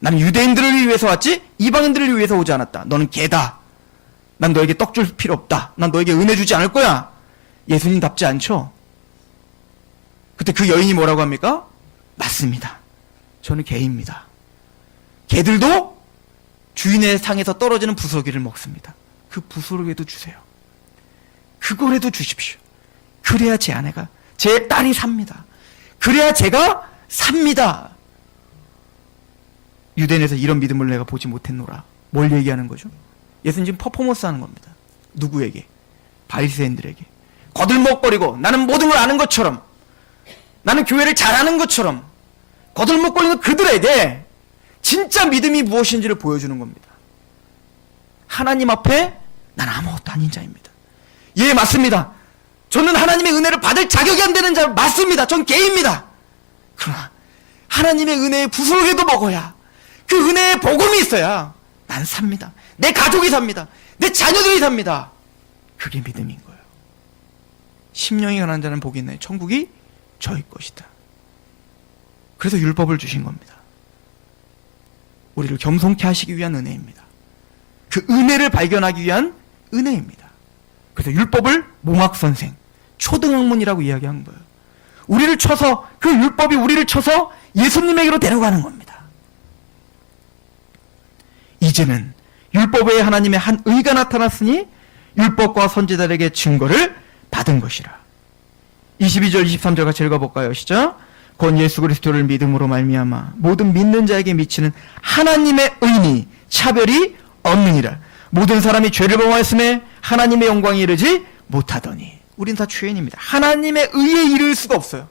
나는 유대인들을 위해서 왔지 이방인들을 위해서 오지 않았다. 너는 개다. 난 너에게 떡 줄 필요 없다. 난 너에게 은혜 주지 않을 거야. 예수님답지 않죠? 그때 그 여인이 뭐라고 합니까? 맞습니다. 저는 개입니다. 개들도 주인의 상에서 떨어지는 부스러기를 먹습니다. 그 부스러기도 주세요. 그거라도 주십시오. 그래야 제 아내가, 제 딸이 삽니다. 그래야 제가 삽니다. 유대인에서 이런 믿음을 내가 보지 못했노라. 뭘 얘기하는 거죠? 예수님 지금 퍼포먼스 하는 겁니다. 누구에게? 바리새인들에게. 거들먹거리고 나는 모든 걸 아는 것처럼, 나는 교회를 잘하는 것처럼 거들먹거리는 그들에게 진짜 믿음이 무엇인지를 보여주는 겁니다. 하나님 앞에 난 아무것도 아닌 자입니다. 예, 맞습니다. 저는 하나님의 은혜를 받을 자격이 안 되는 자 맞습니다. 전 개입니다. 그러나 하나님의 은혜의 부스러기도 먹어야, 그 은혜의 복음이 있어야 난 삽니다. 내 가족이 삽니다. 내 자녀들이 삽니다. 그게 믿음인 거예요. 심령이 가난한 자는 복이 있나니 천국이 저희 것이다. 그래서 율법을 주신 겁니다. 우리를 겸손케 하시기 위한 은혜입니다. 그 은혜를 발견하기 위한 은혜입니다. 그래서 율법을 몽학선생, 초등학문이라고 이야기한 거예요. 우리를 쳐서, 그 율법이 우리를 쳐서 예수님에게로 데려가는 겁니다. 이제는 율법 외에 하나님의 한 의가 나타났으니 율법과 선지자들에게 증거를 받은 것이라. 22절 23절 같이 읽어볼까요? 시작. 곧 예수 그리스도를 믿음으로 말미암아 모든 믿는 자에게 미치는 하나님의 의니 차별이 없느니라. 모든 사람이 죄를 범하였음에 하나님의 영광에 이르지 못하더니. 우린 다 죄인입니다. 하나님의 의에 이를 수가 없어요.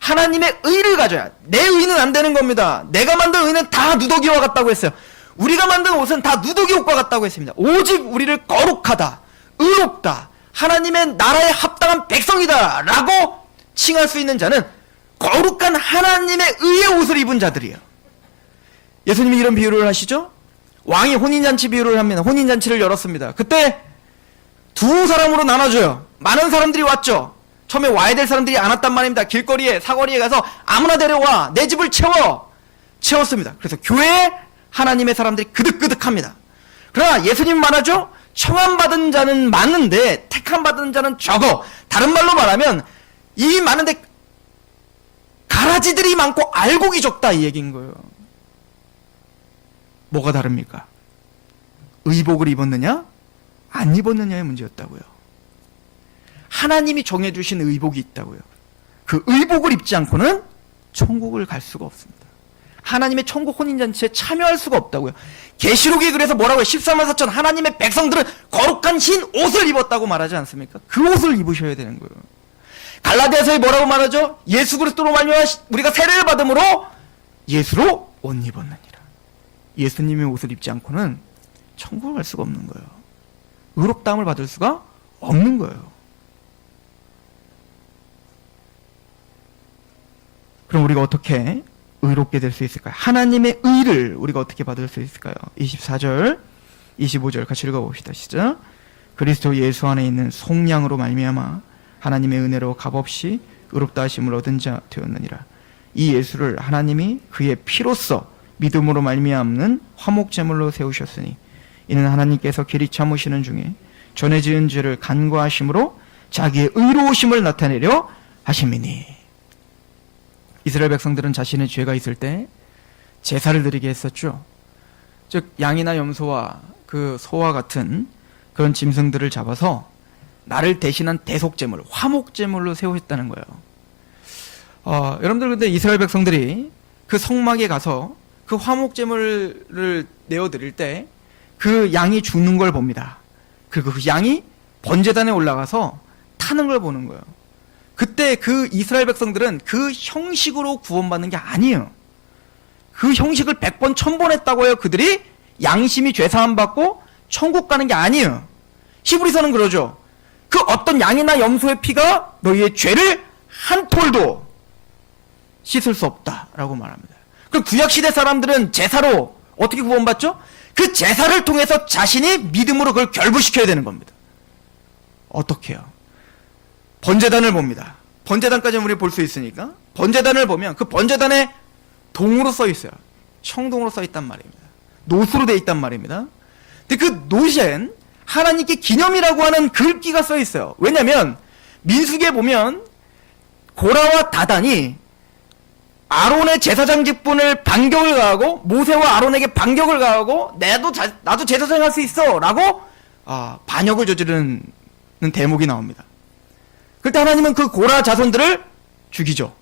하나님의 의를 가져야, 내 의는 안 되는 겁니다. 내가 만든 의는 다 누더기와 같다고 했어요. 우리가 만든 옷은 다 누더기 옷과 같다고 했습니다. 오직 우리를 거룩하다, 의롭다, 하나님의 나라에 합당한 백성이다 라고 칭할 수 있는 자는 거룩한 하나님의 의의 옷을 입은 자들이에요. 예수님이 이런 비유를 하시죠. 왕이 혼인잔치 비유를 합니다. 혼인잔치를 열었습니다. 그때 두 사람으로 나눠줘요. 많은 사람들이 왔죠. 처음에 와야 될 사람들이 안 왔단 말입니다. 길거리에, 사거리에 가서 아무나 데려와, 내 집을 채웠습니다. 그래서 교회에 하나님의 사람들이 그득그득합니다. 그러나 예수님 말하죠. 청함받은 자는 많은데 택함받은 자는 적어. 다른 말로 말하면 이 많은데 가라지들이 많고 알곡이 적다, 이 얘기인 거예요. 뭐가 다릅니까? 의복을 입었느냐 안 입었느냐의 문제였다고요. 하나님이 정해주신 의복이 있다고요. 그 의복을 입지 않고는 천국을 갈 수가 없습니다. 하나님의 천국 혼인잔치에 참여할 수가 없다고요. 계시록이 그래서 뭐라고요? 13만 4천 하나님의 백성들은 거룩한 흰 옷을 입었다고 말하지 않습니까? 그 옷을 입으셔야 되는 거예요. 갈라디아서에 뭐라고 말하죠? 예수 그리스도로 말미암아 우리가 세례를 받음으로 예수로 옷 입었느니라. 예수님의 옷을 입지 않고는 천국을 갈 수가 없는 거예요. 의롭다함을 받을 수가 없는 거예요. 그럼 우리가 어떻게 의롭게 될 수 있을까요? 하나님의 의를 우리가 어떻게 받을 수 있을까요? 24절, 25절 같이 읽어봅시다. 시작. 그리스도 예수 안에 있는 속량으로 말미암아 하나님의 은혜로 값없이 의롭다 하심을 얻은 자 되었느니라. 이 예수를 하나님이 그의 피로써 믿음으로 말미암는 화목제물로 세우셨으니 이는 하나님께서 길이 참으시는 중에 전에 지은 죄를 간과하심으로 자기의 의로우심을 나타내려 하심이니. 이스라엘 백성들은 자신의 죄가 있을 때 제사를 드리게 했었죠. 즉 양이나 염소와 그 소와 같은 그런 짐승들을 잡아서 나를 대신한 대속제물, 화목제물로 세우셨다는 거예요. 여러분들 근데 이스라엘 백성들이 그 성막에 가서 그 화목제물을 내어드릴 때 그 양이 죽는 걸 봅니다. 그리고 그 양이 번제단에 올라가서 타는 걸 보는 거예요. 그때 그 이스라엘 백성들은 그 형식으로 구원받는 게 아니에요. 그 형식을 100번 1000번 했다고 해요. 그들이 양심이 죄사함 받고 천국 가는 게 아니에요. 히브리서는 그러죠. 그 어떤 양이나 염소의 피가 너희의 죄를 한 톨도 씻을 수 없다라고 말합니다. 그럼 구약시대 사람들은 제사로 어떻게 구원받죠? 그 제사를 통해서 자신이 믿음으로 그걸 결부시켜야 되는 겁니다. 어떻게 해요? 번제단을 봅니다. 번제단까지는 우리 볼 수 있으니까 번제단을 보면 그 번제단에 동으로 써 있어요. 청동으로 써 있단 말입니다. 노수로 되어 있단 말입니다. 근데 그 노시엔 하나님께 기념이라고 하는 글귀가 써 있어요. 왜냐하면 민수기에 보면 고라와 다단이 아론의 제사장 직분을 반격을 가하고 모세와 아론에게 반격을 가하고 나도 제사장 할 수 있어 라고 반역을 저지르는 대목이 나옵니다. 그때 하나님은 그 고라 자손들을 죽이죠.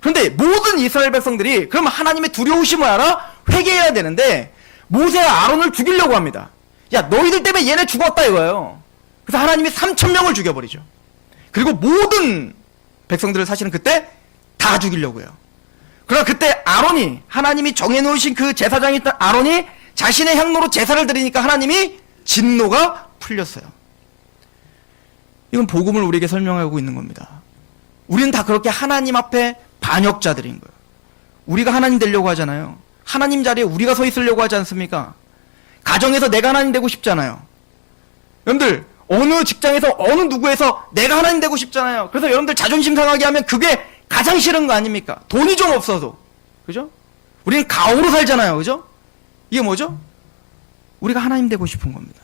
그런데 모든 이스라엘 백성들이 그럼 하나님의 두려우심을 알아 회개해야 되는데 모세와 아론을 죽이려고 합니다. 야, 너희들 때문에 얘네 죽었다 이거예요. 그래서 하나님이 3,000명을 죽여버리죠. 그리고 모든 백성들을 사실은 그때 다 죽이려고 해요. 그러나 그때 아론이, 하나님이 정해놓으신 그 제사장이 있던 아론이 자신의 향로로 제사를 드리니까 하나님이 진노가 풀렸어요. 이건 복음을 우리에게 설명하고 있는 겁니다. 우리는 다 그렇게 하나님 앞에 반역자들인 거예요. 우리가 하나님 되려고 하잖아요. 하나님 자리에 우리가 서 있으려고 하지 않습니까? 가정에서 내가 하나님 되고 싶잖아요. 여러분들 어느 직장에서 어느 누구에서 내가 하나님 되고 싶잖아요. 그래서 여러분들 자존심 상하게 하면 그게 가장 싫은 거 아닙니까? 돈이 좀 없어도. 그죠? 우리는 가오로 살잖아요. 그죠? 이게 뭐죠? 우리가 하나님 되고 싶은 겁니다.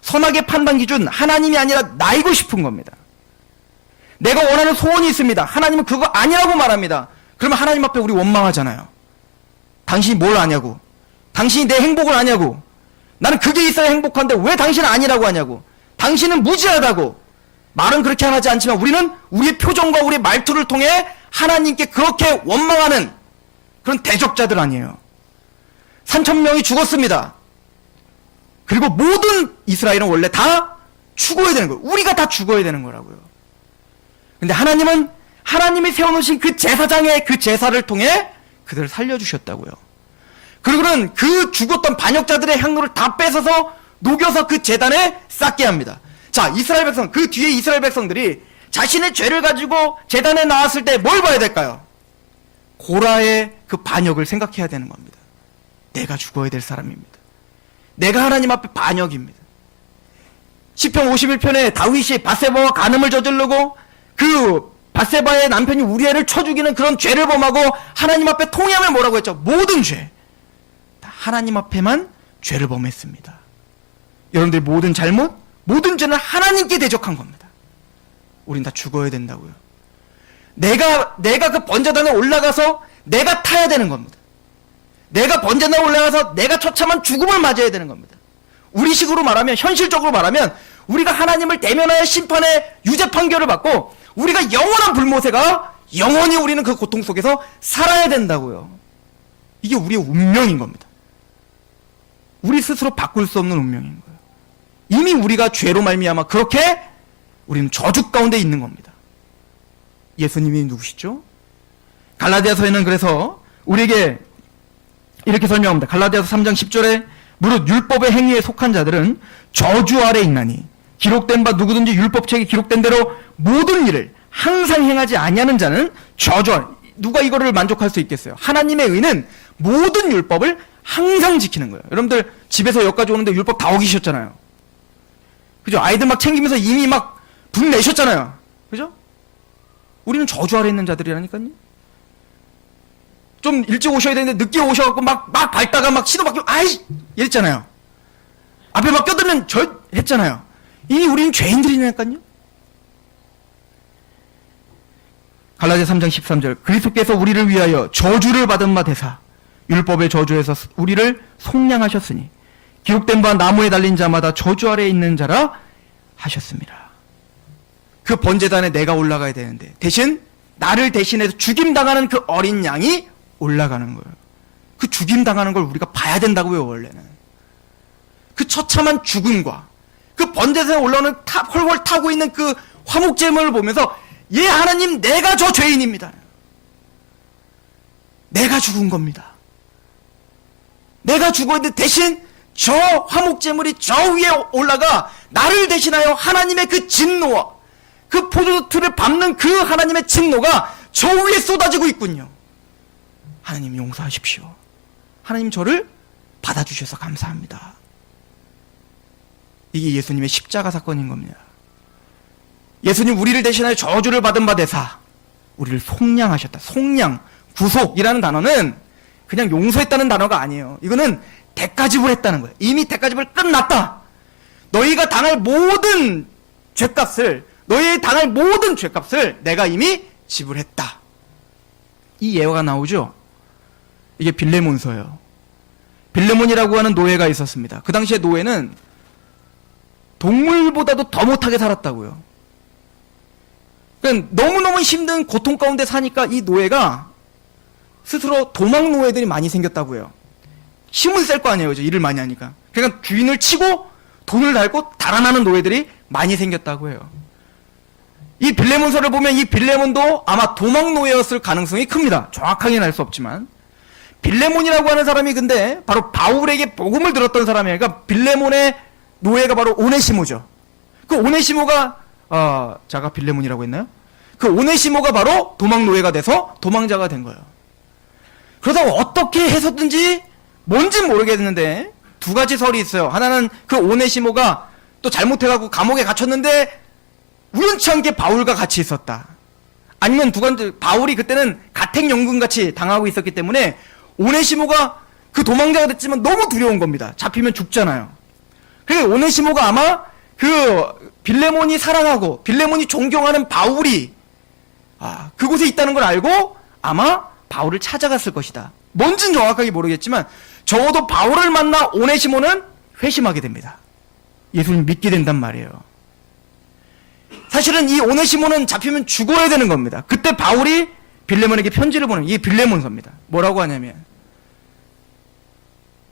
선악의 판단 기준 하나님이 아니라 나이고 싶은 겁니다. 내가 원하는 소원이 있습니다. 하나님은 그거 아니라고 말합니다. 그러면 하나님 앞에 우리 원망하잖아요. 당신이 뭘 아냐고. 당신이 내 행복을 아냐고. 나는 그게 있어야 행복한데 왜 당신은 아니라고 하냐고. 당신은 무지하다고. 말은 그렇게 하지 않지만 우리는 우리의 표정과 우리의 말투를 통해 하나님께 그렇게 원망하는 그런 대적자들 아니에요. 3,000명이 죽었습니다. 그리고 모든 이스라엘은 원래 다 죽어야 되는 거예요. 우리가 다 죽어야 되는 거라고요. 근데 하나님은 하나님이 세워놓으신 그 제사장의 그 제사를 통해 그들을 살려주셨다고요. 그리고는 그 죽었던 반역자들의 향로를 다 뺏어서 녹여서 그 제단에 쌓게 합니다. 자, 이스라엘 백성, 그 뒤에 이스라엘 백성들이 자신의 죄를 가지고 제단에 나왔을 때 뭘 봐야 될까요? 고라의 그 반역을 생각해야 되는 겁니다. 내가 죽어야 될 사람입니다. 내가 하나님 앞에 반역입니다. 시편 51편에 다윗이 밧세바와 간음을 저지르고 그 밧세바의 남편이 우리엘을 쳐 죽이는 그런 죄를 범하고 하나님 앞에 통회하면 뭐라고 했죠? 모든 죄. 다 하나님 앞에만 죄를 범했습니다. 여러분들의 모든 잘못, 모든 죄는 하나님께 대적한 겁니다. 우린 다 죽어야 된다고요. 내가 그 번제단에 올라가서 내가 타야 되는 겁니다. 내가 번제단에 올라가서 내가 처참한 죽음을 맞아야 되는 겁니다. 우리식으로 말하면, 현실적으로 말하면 우리가 하나님을 대면하여 심판의 유죄 판결을 받고 우리가 영원한 불모세가 영원히 우리는 그 고통 속에서 살아야 된다고요. 이게 우리의 운명인 겁니다. 우리 스스로 바꿀 수 없는 운명인 거예요. 이미 우리가 죄로 말미암아 그렇게 우리는 저주 가운데 있는 겁니다. 예수님이 누구시죠? 갈라디아서에는 그래서 우리에게 이렇게 설명합니다. 갈라디아서 3장 10절에 무릇 율법의 행위에 속한 자들은 저주 아래 있나니 기록된 바 누구든지 율법책에 기록된 대로 모든 일을 항상 행하지 아니하는 자는 저주 아래. 누가 이거를 만족할 수 있겠어요? 하나님의 의는 모든 율법을 항상 지키는 거예요. 여러분들 집에서 여기까지 오는데 율법 다 어기셨잖아요. 그죠? 아이들 막 챙기면서 이미 막 분 내셨잖아요. 그죠? 우리는 저주 아래 있는 자들이라니까요. 좀 일찍 오셔야 되는데 늦게 오셔갖고 막 밟다가 막 신호 바뀌고 아이 이랬잖아요. 앞에 막 껴들면 했잖아요. 이미 우리는 죄인들이니까요. 갈라디아 3장 13절 그리스도께서 우리를 위하여 저주를 받은 바 되사 율법의 저주에서 우리를 속량하셨으니 기록된 바 나무에 달린 자마다 저주 아래에 있는 자라 하셨습니다. 그 번제단에 내가 올라가야 되는데 대신 나를 대신해서 죽임당하는 그 어린 양이 올라가는 거예요. 그 죽임당하는 걸 우리가 봐야 된다고요. 원래는 그 처참한 죽음과 그 번제단에 올라오는 헐헐 타고 있는 그 화목제물을 보면서 예 하나님 내가 저 죄인입니다. 내가 죽은 겁니다. 내가 죽었는데 대신 저 화목제물이 저 위에 올라가 나를 대신하여 하나님의 그 진노와 그 포도주를 밟는 그 하나님의 진노가 저 위에 쏟아지고 있군요. 하나님 용서하십시오. 하나님 저를 받아주셔서 감사합니다. 이게 예수님의 십자가 사건인 겁니다. 예수님 우리를 대신하여 저주를 받은 바 되사 우리를 속량하셨다. 속량, 구속이라는 단어는 그냥 용서했다는 단어가 아니에요. 이거는 대가 지불했다는 거예요. 이미 대가 지불 끝났다. 너희가 당할 모든 죄값을 내가 이미 지불했다. 이 예화가 나오죠. 이게 빌레몬서예요. 빌레몬이라고 하는 노예가 있었습니다. 그 당시에 노예는 동물보다도 더 못하게 살았다고요. 그러니까 너무너무 힘든 고통 가운데 사니까 이 노예가 스스로 도망 노예들이 많이 생겼다고요. 힘은 셀 거 아니에요. 일을 많이 하니까. 그러니까 주인을 치고 돈을 달고 달아나는 노예들이 많이 생겼다고 해요. 이 빌레몬서를 보면 이 빌레몬도 아마 도망 노예였을 가능성이 큽니다. 정확하게는 알 수 없지만. 빌레몬이라고 하는 사람이 근데 바로 바울에게 복음을 들었던 사람이에요. 그러니까 빌레몬의 노예가 바로 오네시모죠. 그 오네시모가 제가 빌레몬이라고 했나요? 그 오네시모가 바로 도망 노예가 돼서 도망자가 된 거예요. 그러다 어떻게 해서든지 뭔진 모르겠는데 두 가지 설이 있어요. 하나는 그 오네시모가 또 잘못해가지고 감옥에 갇혔는데 우연치 않게 바울과 같이 있었다. 아니면 두 번째, 바울이 그때는 가택연금같이 당하고 있었기 때문에 오네시모가 그 도망자가 됐지만 너무 두려운 겁니다. 잡히면 죽잖아요. 그래서 오네시모가 아마 그 빌레몬이 사랑하고 빌레몬이 존경하는 바울이 그곳에 있다는 걸 알고 아마 바울을 찾아갔을 것이다. 뭔진 정확하게 모르겠지만 적어도 바울을 만나 오네시모는 회심하게 됩니다. 예수를 믿게 된단 말이에요. 사실은 이 오네시모는 잡히면 죽어야 되는 겁니다. 그때 바울이 빌레몬에게 편지를 보내는 이게 빌레몬서입니다. 뭐라고 하냐면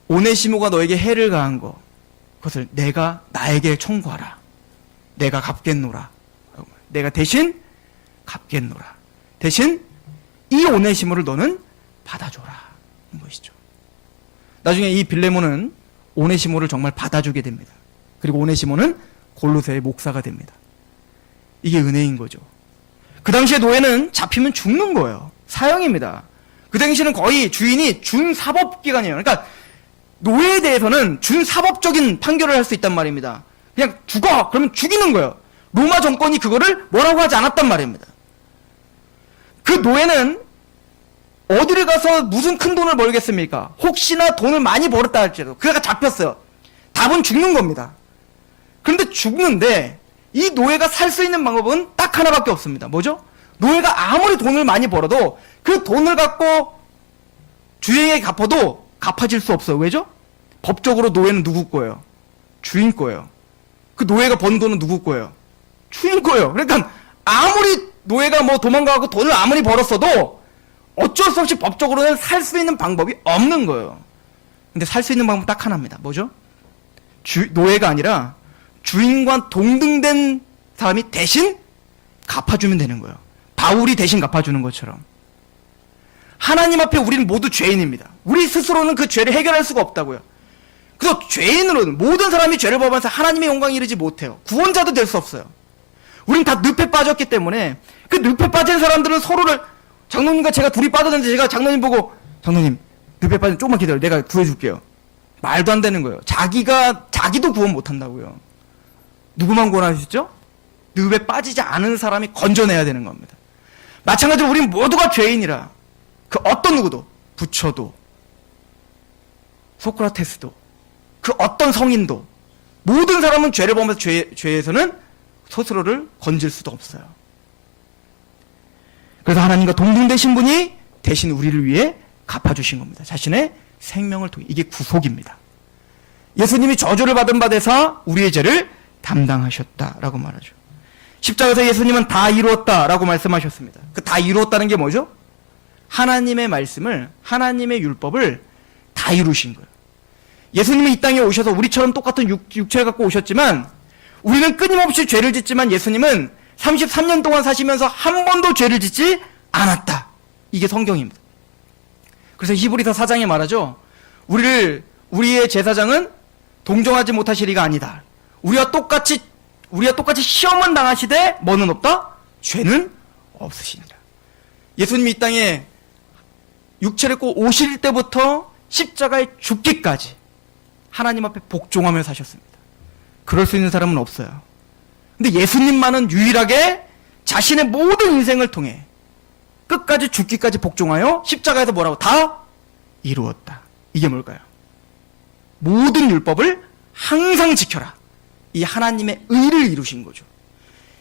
오네시모가 너에게 해를 가한 거 그것을 내가 나에게 청구하라. 내가 갚겠노라. 내가 대신 갚겠노라. 대신 이 오네시모를 너는 받아줘라. 이 것이죠. 나중에 이 빌레몬은 오네시모를 정말 받아주게 됩니다. 그리고 오네시모는 골로새의 목사가 됩니다. 이게 은혜인 거죠. 그 당시에 노예는 잡히면 죽는 거예요. 사형입니다. 그 당시에는 거의 주인이 준사법기관이에요. 그러니까 노예에 대해서는 준사법적인 판결을 할 수 있단 말입니다. 그냥 죽어! 그러면 죽이는 거예요. 로마 정권이 그거를 뭐라고 하지 않았단 말입니다. 그 노예는 어디를 가서 무슨 큰 돈을 벌겠습니까? 혹시나 돈을 많이 벌었다 할지라도 그가 잡혔어요. 답은 죽는 겁니다. 그런데 죽는데 이 노예가 살 수 있는 방법은 딱 하나밖에 없습니다. 뭐죠? 노예가 아무리 돈을 많이 벌어도 그 돈을 갖고 주인에게 갚아도 갚아질 수 없어요. 왜죠? 법적으로 노예는 누구 거예요? 주인 거예요. 그 노예가 번 돈은 누구 거예요? 주인 거예요. 그러니까 아무리 노예가 뭐 도망가고 돈을 아무리 벌었어도 어쩔 수 없이 법적으로는 살 수 있는 방법이 없는 거예요. 근데 살 수 있는 방법 딱 하나입니다. 뭐죠? 노예가 아니라 주인과 동등된 사람이 대신 갚아주면 되는 거예요. 바울이 대신 갚아주는 것처럼. 하나님 앞에 우리는 모두 죄인입니다. 우리 스스로는 그 죄를 해결할 수가 없다고요. 그래서 죄인으로는 모든 사람이 죄를 범하면서 하나님의 영광에 이르지 못해요. 구원자도 될 수 없어요. 우린 다 늪에 빠졌기 때문에 그 늪에 빠진 사람들은 서로를 장로님과 제가 둘이 빠졌는데 제가 장로님 보고 장로님 늪에 빠진 조금만 기다려 내가 구해줄게요. 말도 안 되는 거예요. 자기도 구원 못한다고요. 누구만 구원하시죠? 늪에 빠지지 않은 사람이 건져내야 되는 겁니다. 마찬가지로 우린 모두가 죄인이라 그 어떤 누구도 부처도 소크라테스도 그 어떤 성인도 모든 사람은 죄를 범해서 죄에서는 스스로를 건질 수도 없어요. 그래서 하나님과 동등되신 분이 대신 우리를 위해 갚아주신 겁니다. 자신의 생명을 통해. 이게 구속입니다. 예수님이 저주를 받은 바 되사 우리의 죄를 담당하셨다라고 말하죠. 십자가에서 예수님은 다 이루었다라고 말씀하셨습니다. 그 다 이루었다는 게 뭐죠? 하나님의 말씀을, 하나님의 율법을 다 이루신 거예요. 예수님이 이 땅에 오셔서 우리처럼 똑같은 육체를 갖고 오셨지만 우리는 끊임없이 죄를 짓지만 예수님은 33년 동안 사시면서 한 번도 죄를 짓지 않았다. 이게 성경입니다. 그래서 히브리서 4장에 말하죠. 우리의 제사장은 동정하지 못하시리가 아니다. 우리와 똑같이 시험은 당하시되 뭐는 없다? 죄는 없으시니라. 예수님이 이 땅에 육체를 입고 오실 때부터 십자가에 죽기까지 하나님 앞에 복종하며 사셨습니다. 그럴 수 있는 사람은 없어요. 근데 예수님만은 유일하게 자신의 모든 인생을 통해 끝까지 죽기까지 복종하여 십자가에서 뭐라고? 다 이루었다. 이게 뭘까요? 모든 율법을 항상 지켜라. 이 하나님의 의를 이루신 거죠.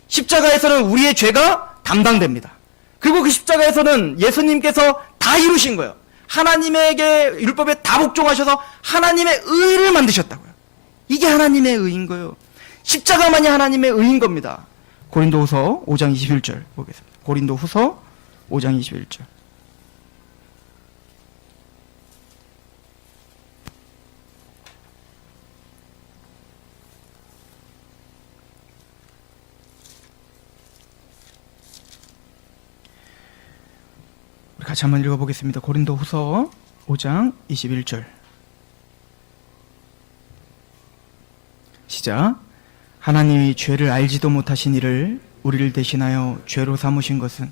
십자가에서는 우리의 죄가 담당됩니다. 그리고 그 십자가에서는 예수님께서 다 이루신 거예요. 하나님에게 율법에 다 복종하셔서 하나님의 의를 만드셨다고요. 이게 하나님의 의인 거예요. 십자가만이 하나님의 의인 겁니다. 고린도후서 5장 21절 보겠습니다. 고린도후서 5장 21절. 우리 같이 한번 읽어보겠습니다. 고린도후서 5장 21절. 시작. 하나님이 죄를 알지도 못하신 이를 우리를 대신하여 죄로 삼으신 것은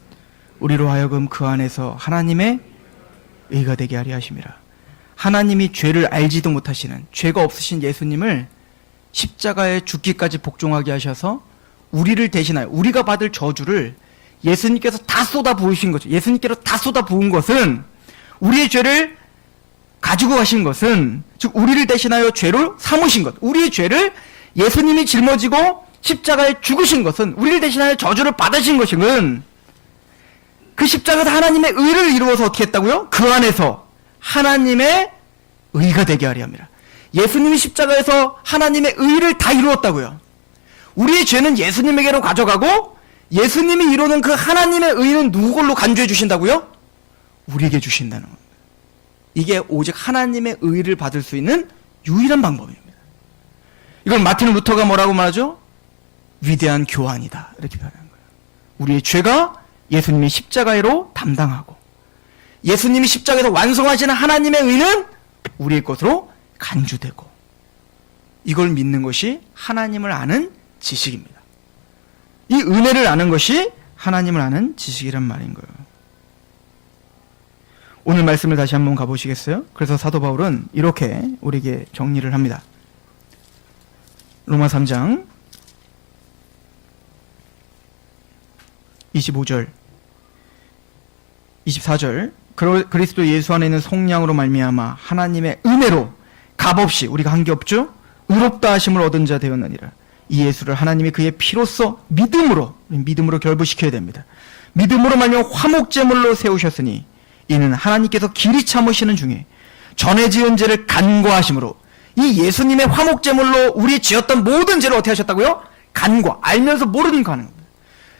우리로 하여금 그 안에서 하나님의 의가 되게 하려 하심이라. 하나님이 죄를 알지도 못하시는, 죄가 없으신 예수님을 십자가에 죽기까지 복종하게 하셔서 우리를 대신하여, 우리가 받을 저주를 예수님께서 다 쏟아 부으신 거죠. 예수님께로 다 쏟아 부은 것은, 우리의 죄를 가지고 가신 것은, 즉 우리를 대신하여 죄로 삼으신 것, 우리의 죄를 예수님이 짊어지고 십자가에 죽으신 것은, 우리를 대신하여 저주를 받으신 것은, 그 십자가에서 하나님의 의를 이루어서 어떻게 했다고요? 그 안에서 하나님의 의가 되게 하려 합니다. 예수님이 십자가에서 하나님의 의를 다 이루었다고요. 우리의 죄는 예수님에게로 가져가고, 예수님이 이루는 그 하나님의 의는 누구로 간주해 주신다고요? 우리에게 주신다는 겁니다. 이게 오직 하나님의 의를 받을 수 있는 유일한 방법입니다. 이걸 마틴 루터가 뭐라고 말하죠? 위대한 교환이다, 이렇게 표현하는 거예요. 우리의 죄가 예수님이 십자가로 담당하고, 예수님이 십자가에서 완성하시는 하나님의 의는 우리의 것으로 간주되고, 이걸 믿는 것이 하나님을 아는 지식입니다. 이 은혜를 아는 것이 하나님을 아는 지식이란 말인 거예요. 오늘 말씀을 다시 한번 가보시겠어요? 그래서 사도 바울은 이렇게 우리에게 정리를 합니다. 로마 3장 25절 24절. 그리스도 예수 안에 있는 속량으로 말미암아 하나님의 은혜로 값없이, 우리가 한 게 없죠? 의롭다 하심을 얻은 자 되었느니라. 이 예수를 하나님이 그의 피로써 믿음으로 결부시켜야 됩니다. 믿음으로 말미암아 화목제물로 세우셨으니 이는 하나님께서 길이 참으시는 중에 전에 지은 죄를 간과하심으로, 이 예수님의 화목제물로 우리 지었던 모든 죄를 어떻게 하셨다고요? 간과, 알면서 모르는 거 하는 겁니다.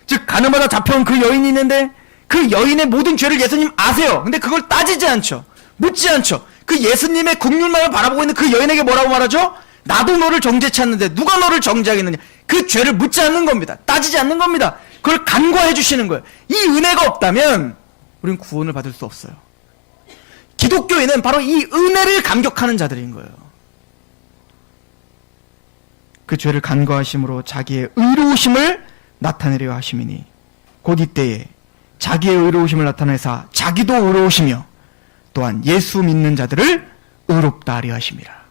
즉 가늠하다 잡혀온 그 여인이 있는데 그 여인의 모든 죄를 예수님 아세요. 근데 그걸 따지지 않죠. 묻지 않죠. 그 예수님의 국률만을 바라보고 있는 그 여인에게 뭐라고 말하죠? 나도 너를 정죄치 않는데 누가 너를 정죄하겠느냐. 그 죄를 묻지 않는 겁니다. 따지지 않는 겁니다. 그걸 간과해 주시는 거예요. 이 은혜가 없다면 우리는 구원을 받을 수 없어요. 기독교인은 바로 이 은혜를 감격하는 자들인 거예요. 그 죄를 간과하심으로 자기의 의로우심을 나타내려 하심이니 곧 이때에 자기의 의로우심을 나타내사 자기도 의로우시며 또한 예수 믿는 자들을 의롭다 하려 하심이라.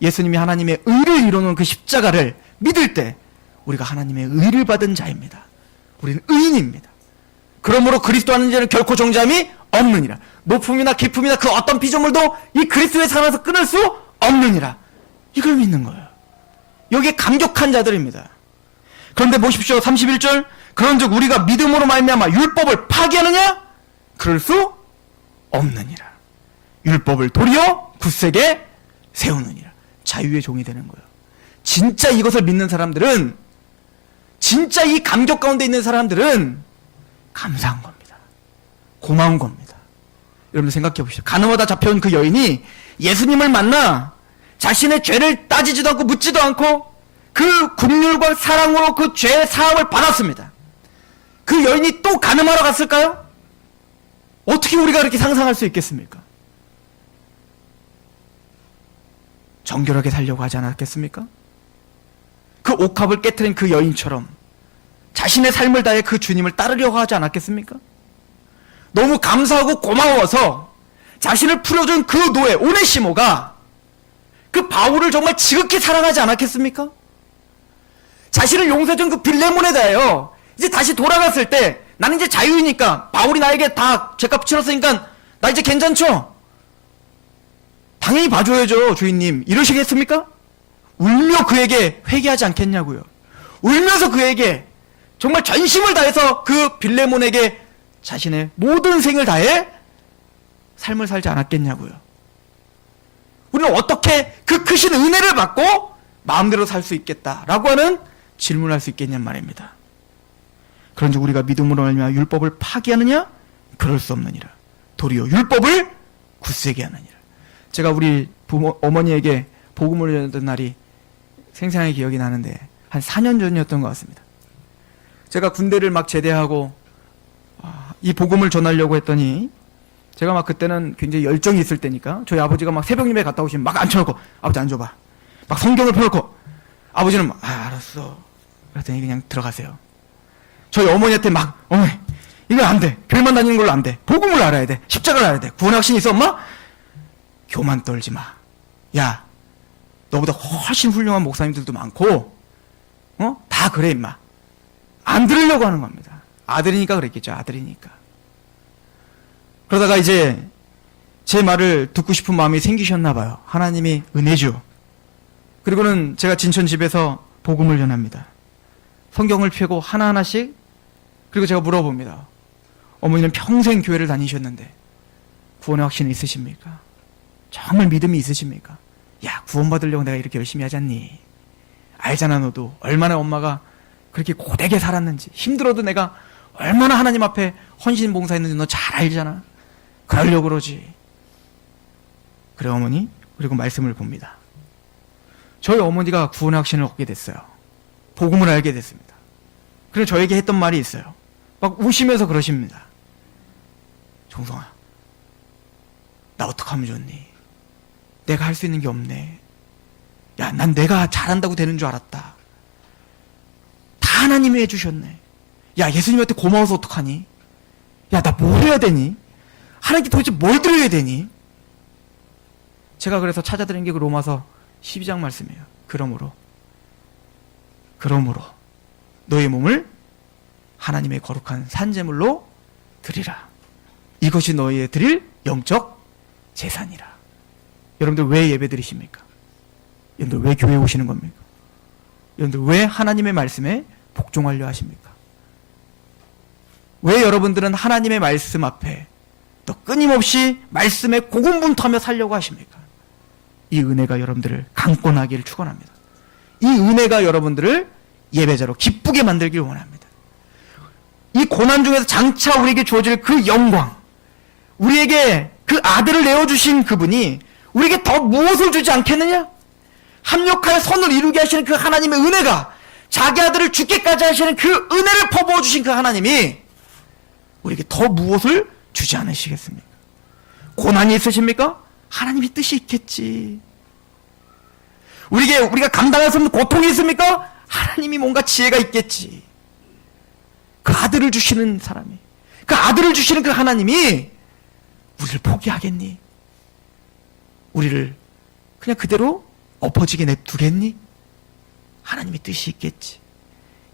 예수님이 하나님의 의를 이루는 그 십자가를 믿을 때 우리가 하나님의 의를 받은 자입니다. 우리는 의인입니다. 그러므로 그리스도 하는 자는 결코 정죄함이 없느니라. 높음이나 깊음이나 그 어떤 피조물도 이 그리스도의 사랑에서 끊을 수 없느니라. 이걸 믿는 거예요. 여기에 감격한 자들입니다. 그런데 보십시오. 31절. 그런즉 우리가 믿음으로 말미암아 율법을 파기하느냐? 그럴 수 없느니라. 율법을 도리어 굳세게 세우느니라. 자유의 종이 되는 거예요. 진짜 이것을 믿는 사람들은, 진짜 이 감격 가운데 있는 사람들은 감사한 겁니다. 고마운 겁니다. 여러분 생각해 보시죠. 가늠하다 잡혀온 그 여인이 예수님을 만나 자신의 죄를 따지지도 않고 묻지도 않고 그 긍휼과 사랑으로 그 죄의 사함을 받았습니다. 그 여인이 또 가늠하러 갔을까요? 어떻게 우리가 그렇게 상상할 수 있겠습니까? 정결하게 살려고 하지 않았겠습니까? 그 옥합을 깨트린 그 여인처럼 자신의 삶을 다해 그 주님을 따르려고 하지 않았겠습니까? 너무 감사하고 고마워서 자신을 풀어준 그 노예 오네시모가 그 바울을 정말 지극히 사랑하지 않았겠습니까? 자신을 용서해준 그 빌레몬에 대하여 이제 다시 돌아갔을 때 나는 이제 자유이니까 바울이 나에게 다 죄값 치렀으니까 나 이제 괜찮죠? 당연히 봐줘야죠, 주인님. 이러시겠습니까? 울며 그에게 회개하지 않겠냐고요. 울면서 그에게 정말 전심을 다해서 그 빌레몬에게 자신의 모든 생을 다해 삶을 살지 않았겠냐고요. 우리는 어떻게 그 크신 은혜를 받고 마음대로 살 수 있겠다라고 하는 질문을 할 수 있겠냔 말입니다. 그런즉 우리가 믿음으로 말미암아 율법을 파기하느냐? 그럴 수 없느니라. 도리어 율법을 굳세게 하느니라. 제가 우리 어머니에게 복음을 전했던 날이 생생하게 기억이 나는데 한 4년 전이었던 것 같습니다. 제가 군대를 막 제대하고 이 복음을 전하려고 했더니 제가 막 그때는 굉장히 열정이 있을 때니까 저희 아버지가 막 새벽 예배 갔다 오시면 막 앉혀놓고 아버지 앉아봐. 막 성경을 펴놓고 아버지는 막 알았어. 그랬더니 그냥 들어가세요. 저희 어머니한테 막 어머니 이거 안 돼. 교회만 다니는 걸로 안 돼. 복음을 알아야 돼. 십자가를 알아야 돼. 구원의 확신이 있어 엄마? 교만 떨지 마. 야 너보다 훨씬 훌륭한 목사님들도 많고 다 그래 임마. 안 들으려고 하는 겁니다. 아들이니까 그랬겠죠. 아들이니까. 그러다가 이제 제 말을 듣고 싶은 마음이 생기셨나 봐요. 하나님이 은혜죠. 그리고는 제가 진천 집에서 복음을 전합니다. 성경을 펴고 하나하나씩. 그리고 제가 물어봅니다. 어머니는 평생 교회를 다니셨는데 구원의 확신이 있으십니까? 정말 믿음이 있으십니까? 야 구원받으려고 내가 이렇게 열심히 하지 않니? 알잖아 너도 얼마나 엄마가 그렇게 고되게 살았는지 힘들어도 내가 얼마나 하나님 앞에 헌신봉사했는지 너 잘 알잖아. 그러려고 그러지. 그래 어머니. 그리고 말씀을 봅니다. 저희 어머니가 구원의 확신을 얻게 됐어요. 복음을 알게 됐습니다. 그래서 저에게 했던 말이 있어요. 막 우시면서 그러십니다. 종성아 나 어떡하면 좋니? 내가 할 수 있는 게 없네. 야, 난 내가 잘한다고 되는 줄 알았다. 다 하나님이 해주셨네. 야, 예수님한테 고마워서 어떡하니? 야, 나 뭘 해야 되니? 하나님께 도대체 뭘 드려야 되니? 제가 그래서 찾아드린 게 그 로마서 12장 말씀이에요. 그러므로 너의 몸을 하나님의 거룩한 산제물로 드리라. 이것이 너희의 드릴 영적 재산이라. 여러분들 왜 예배 드리십니까? 여러분들 왜 교회에 오시는 겁니까? 여러분들 왜 하나님의 말씀에 복종하려 하십니까? 왜 여러분들은 하나님의 말씀 앞에 또 끊임없이 말씀에 고군분투하며 살려고 하십니까? 이 은혜가 여러분들을 강권하기를 축원합니다. 이 은혜가 여러분들을 예배자로 기쁘게 만들길 원합니다. 이 고난 중에서 장차 우리에게 주어질 그 영광, 우리에게 그 아들을 내어주신 그분이 우리에게 더 무엇을 주지 않겠느냐? 합력하여 선을 이루게 하시는 그 하나님의 은혜가, 자기 아들을 죽게까지 하시는 그 은혜를 퍼부어 주신 그 하나님이 우리에게 더 무엇을 주지 않으시겠습니까? 고난이 있으십니까? 하나님의 뜻이 있겠지. 우리가 감당할 수 없는 고통이 있습니까? 하나님이 뭔가 지혜가 있겠지. 그 아들을 주시는 사람이, 그 아들을 주시는 그 하나님이 우리를 포기하겠니? 우리를 그냥 그대로 엎어지게 냅두겠니? 하나님의 뜻이 있겠지.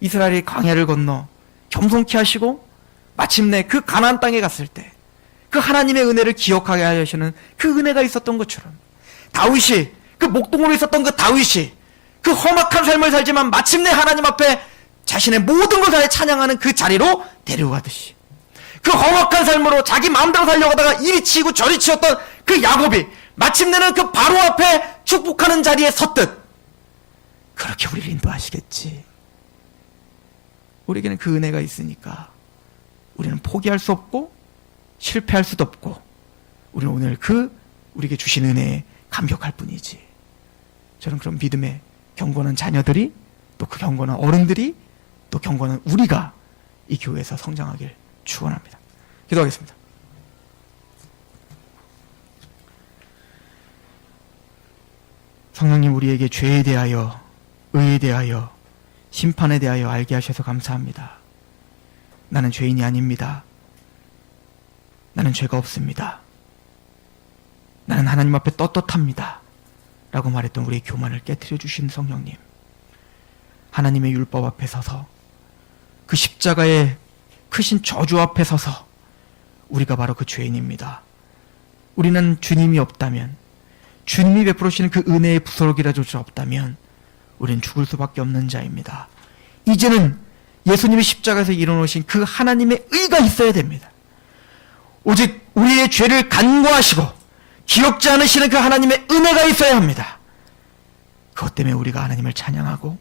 이스라엘이 광야를 건너 겸손케 하시고 마침내 그 가나안 땅에 갔을 때 그 하나님의 은혜를 기억하게 하시는 그 은혜가 있었던 것처럼, 다윗이, 그 목동으로 있었던 그 다윗이 그 험악한 삶을 살지만 마침내 하나님 앞에 자신의 모든 것을 찬양하는 그 자리로 데려가듯이, 그 험악한 삶으로 자기 마음대로 살려고 하다가 이리 치고 저리 치었던 그 야곱이 마침내는 그 바로 앞에 축복하는 자리에 섰듯, 그렇게 우리를 인도하시겠지. 우리에게는 그 은혜가 있으니까 우리는 포기할 수 없고 실패할 수도 없고, 우리는 오늘 우리에게 주신 은혜에 감격할 뿐이지. 저는 그런 믿음의 경건한 자녀들이, 또 그 경건한 어른들이, 또 경건한 우리가 이 교회에서 성장하길 축원합니다. 기도하겠습니다. 성령님, 우리에게 죄에 대하여, 의에 대하여, 심판에 대하여 알게 하셔서 감사합니다. 나는 죄인이 아닙니다. 나는 죄가 없습니다. 나는 하나님 앞에 떳떳합니다. 라고 말했던 우리의 교만을 깨트려 주신 성령님, 하나님의 율법 앞에 서서, 그 십자가의 크신 저주 앞에 서서 우리가 바로 그 죄인입니다. 우리는 주님이 없다면, 주님이 베풀으시는 그 은혜의 부스러기라조차 없다면 우리는 죽을 수밖에 없는 자입니다. 이제는 예수님이 십자가에서 이뤄놓으신 그 하나님의 의가 있어야 됩니다. 오직 우리의 죄를 간구하시고 기억지 않으시는 그 하나님의 은혜가 있어야 합니다. 그것 때문에 우리가 하나님을 찬양하고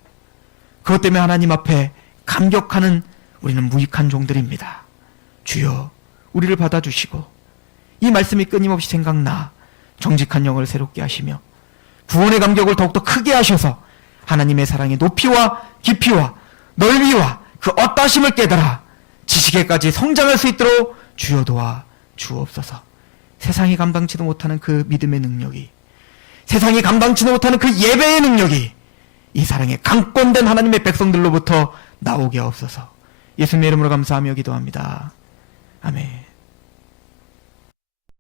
그것 때문에 하나님 앞에 감격하는 우리는 무익한 종들입니다. 주여 우리를 받아주시고 이 말씀이 끊임없이 생각나 정직한 영을 새롭게 하시며 구원의 감격을 더욱더 크게 하셔서 하나님의 사랑의 높이와 깊이와 넓이와 그 어떠심을 깨달아 지식에까지 성장할 수 있도록 주여 도와 주옵소서. 세상이 감당치도 못하는 그 믿음의 능력이, 세상이 감당치도 못하는 그 예배의 능력이 이 사랑에 강권된 하나님의 백성들로부터 나오게 하옵소서. 예수님의 이름으로 감사하며 기도합니다. 아멘.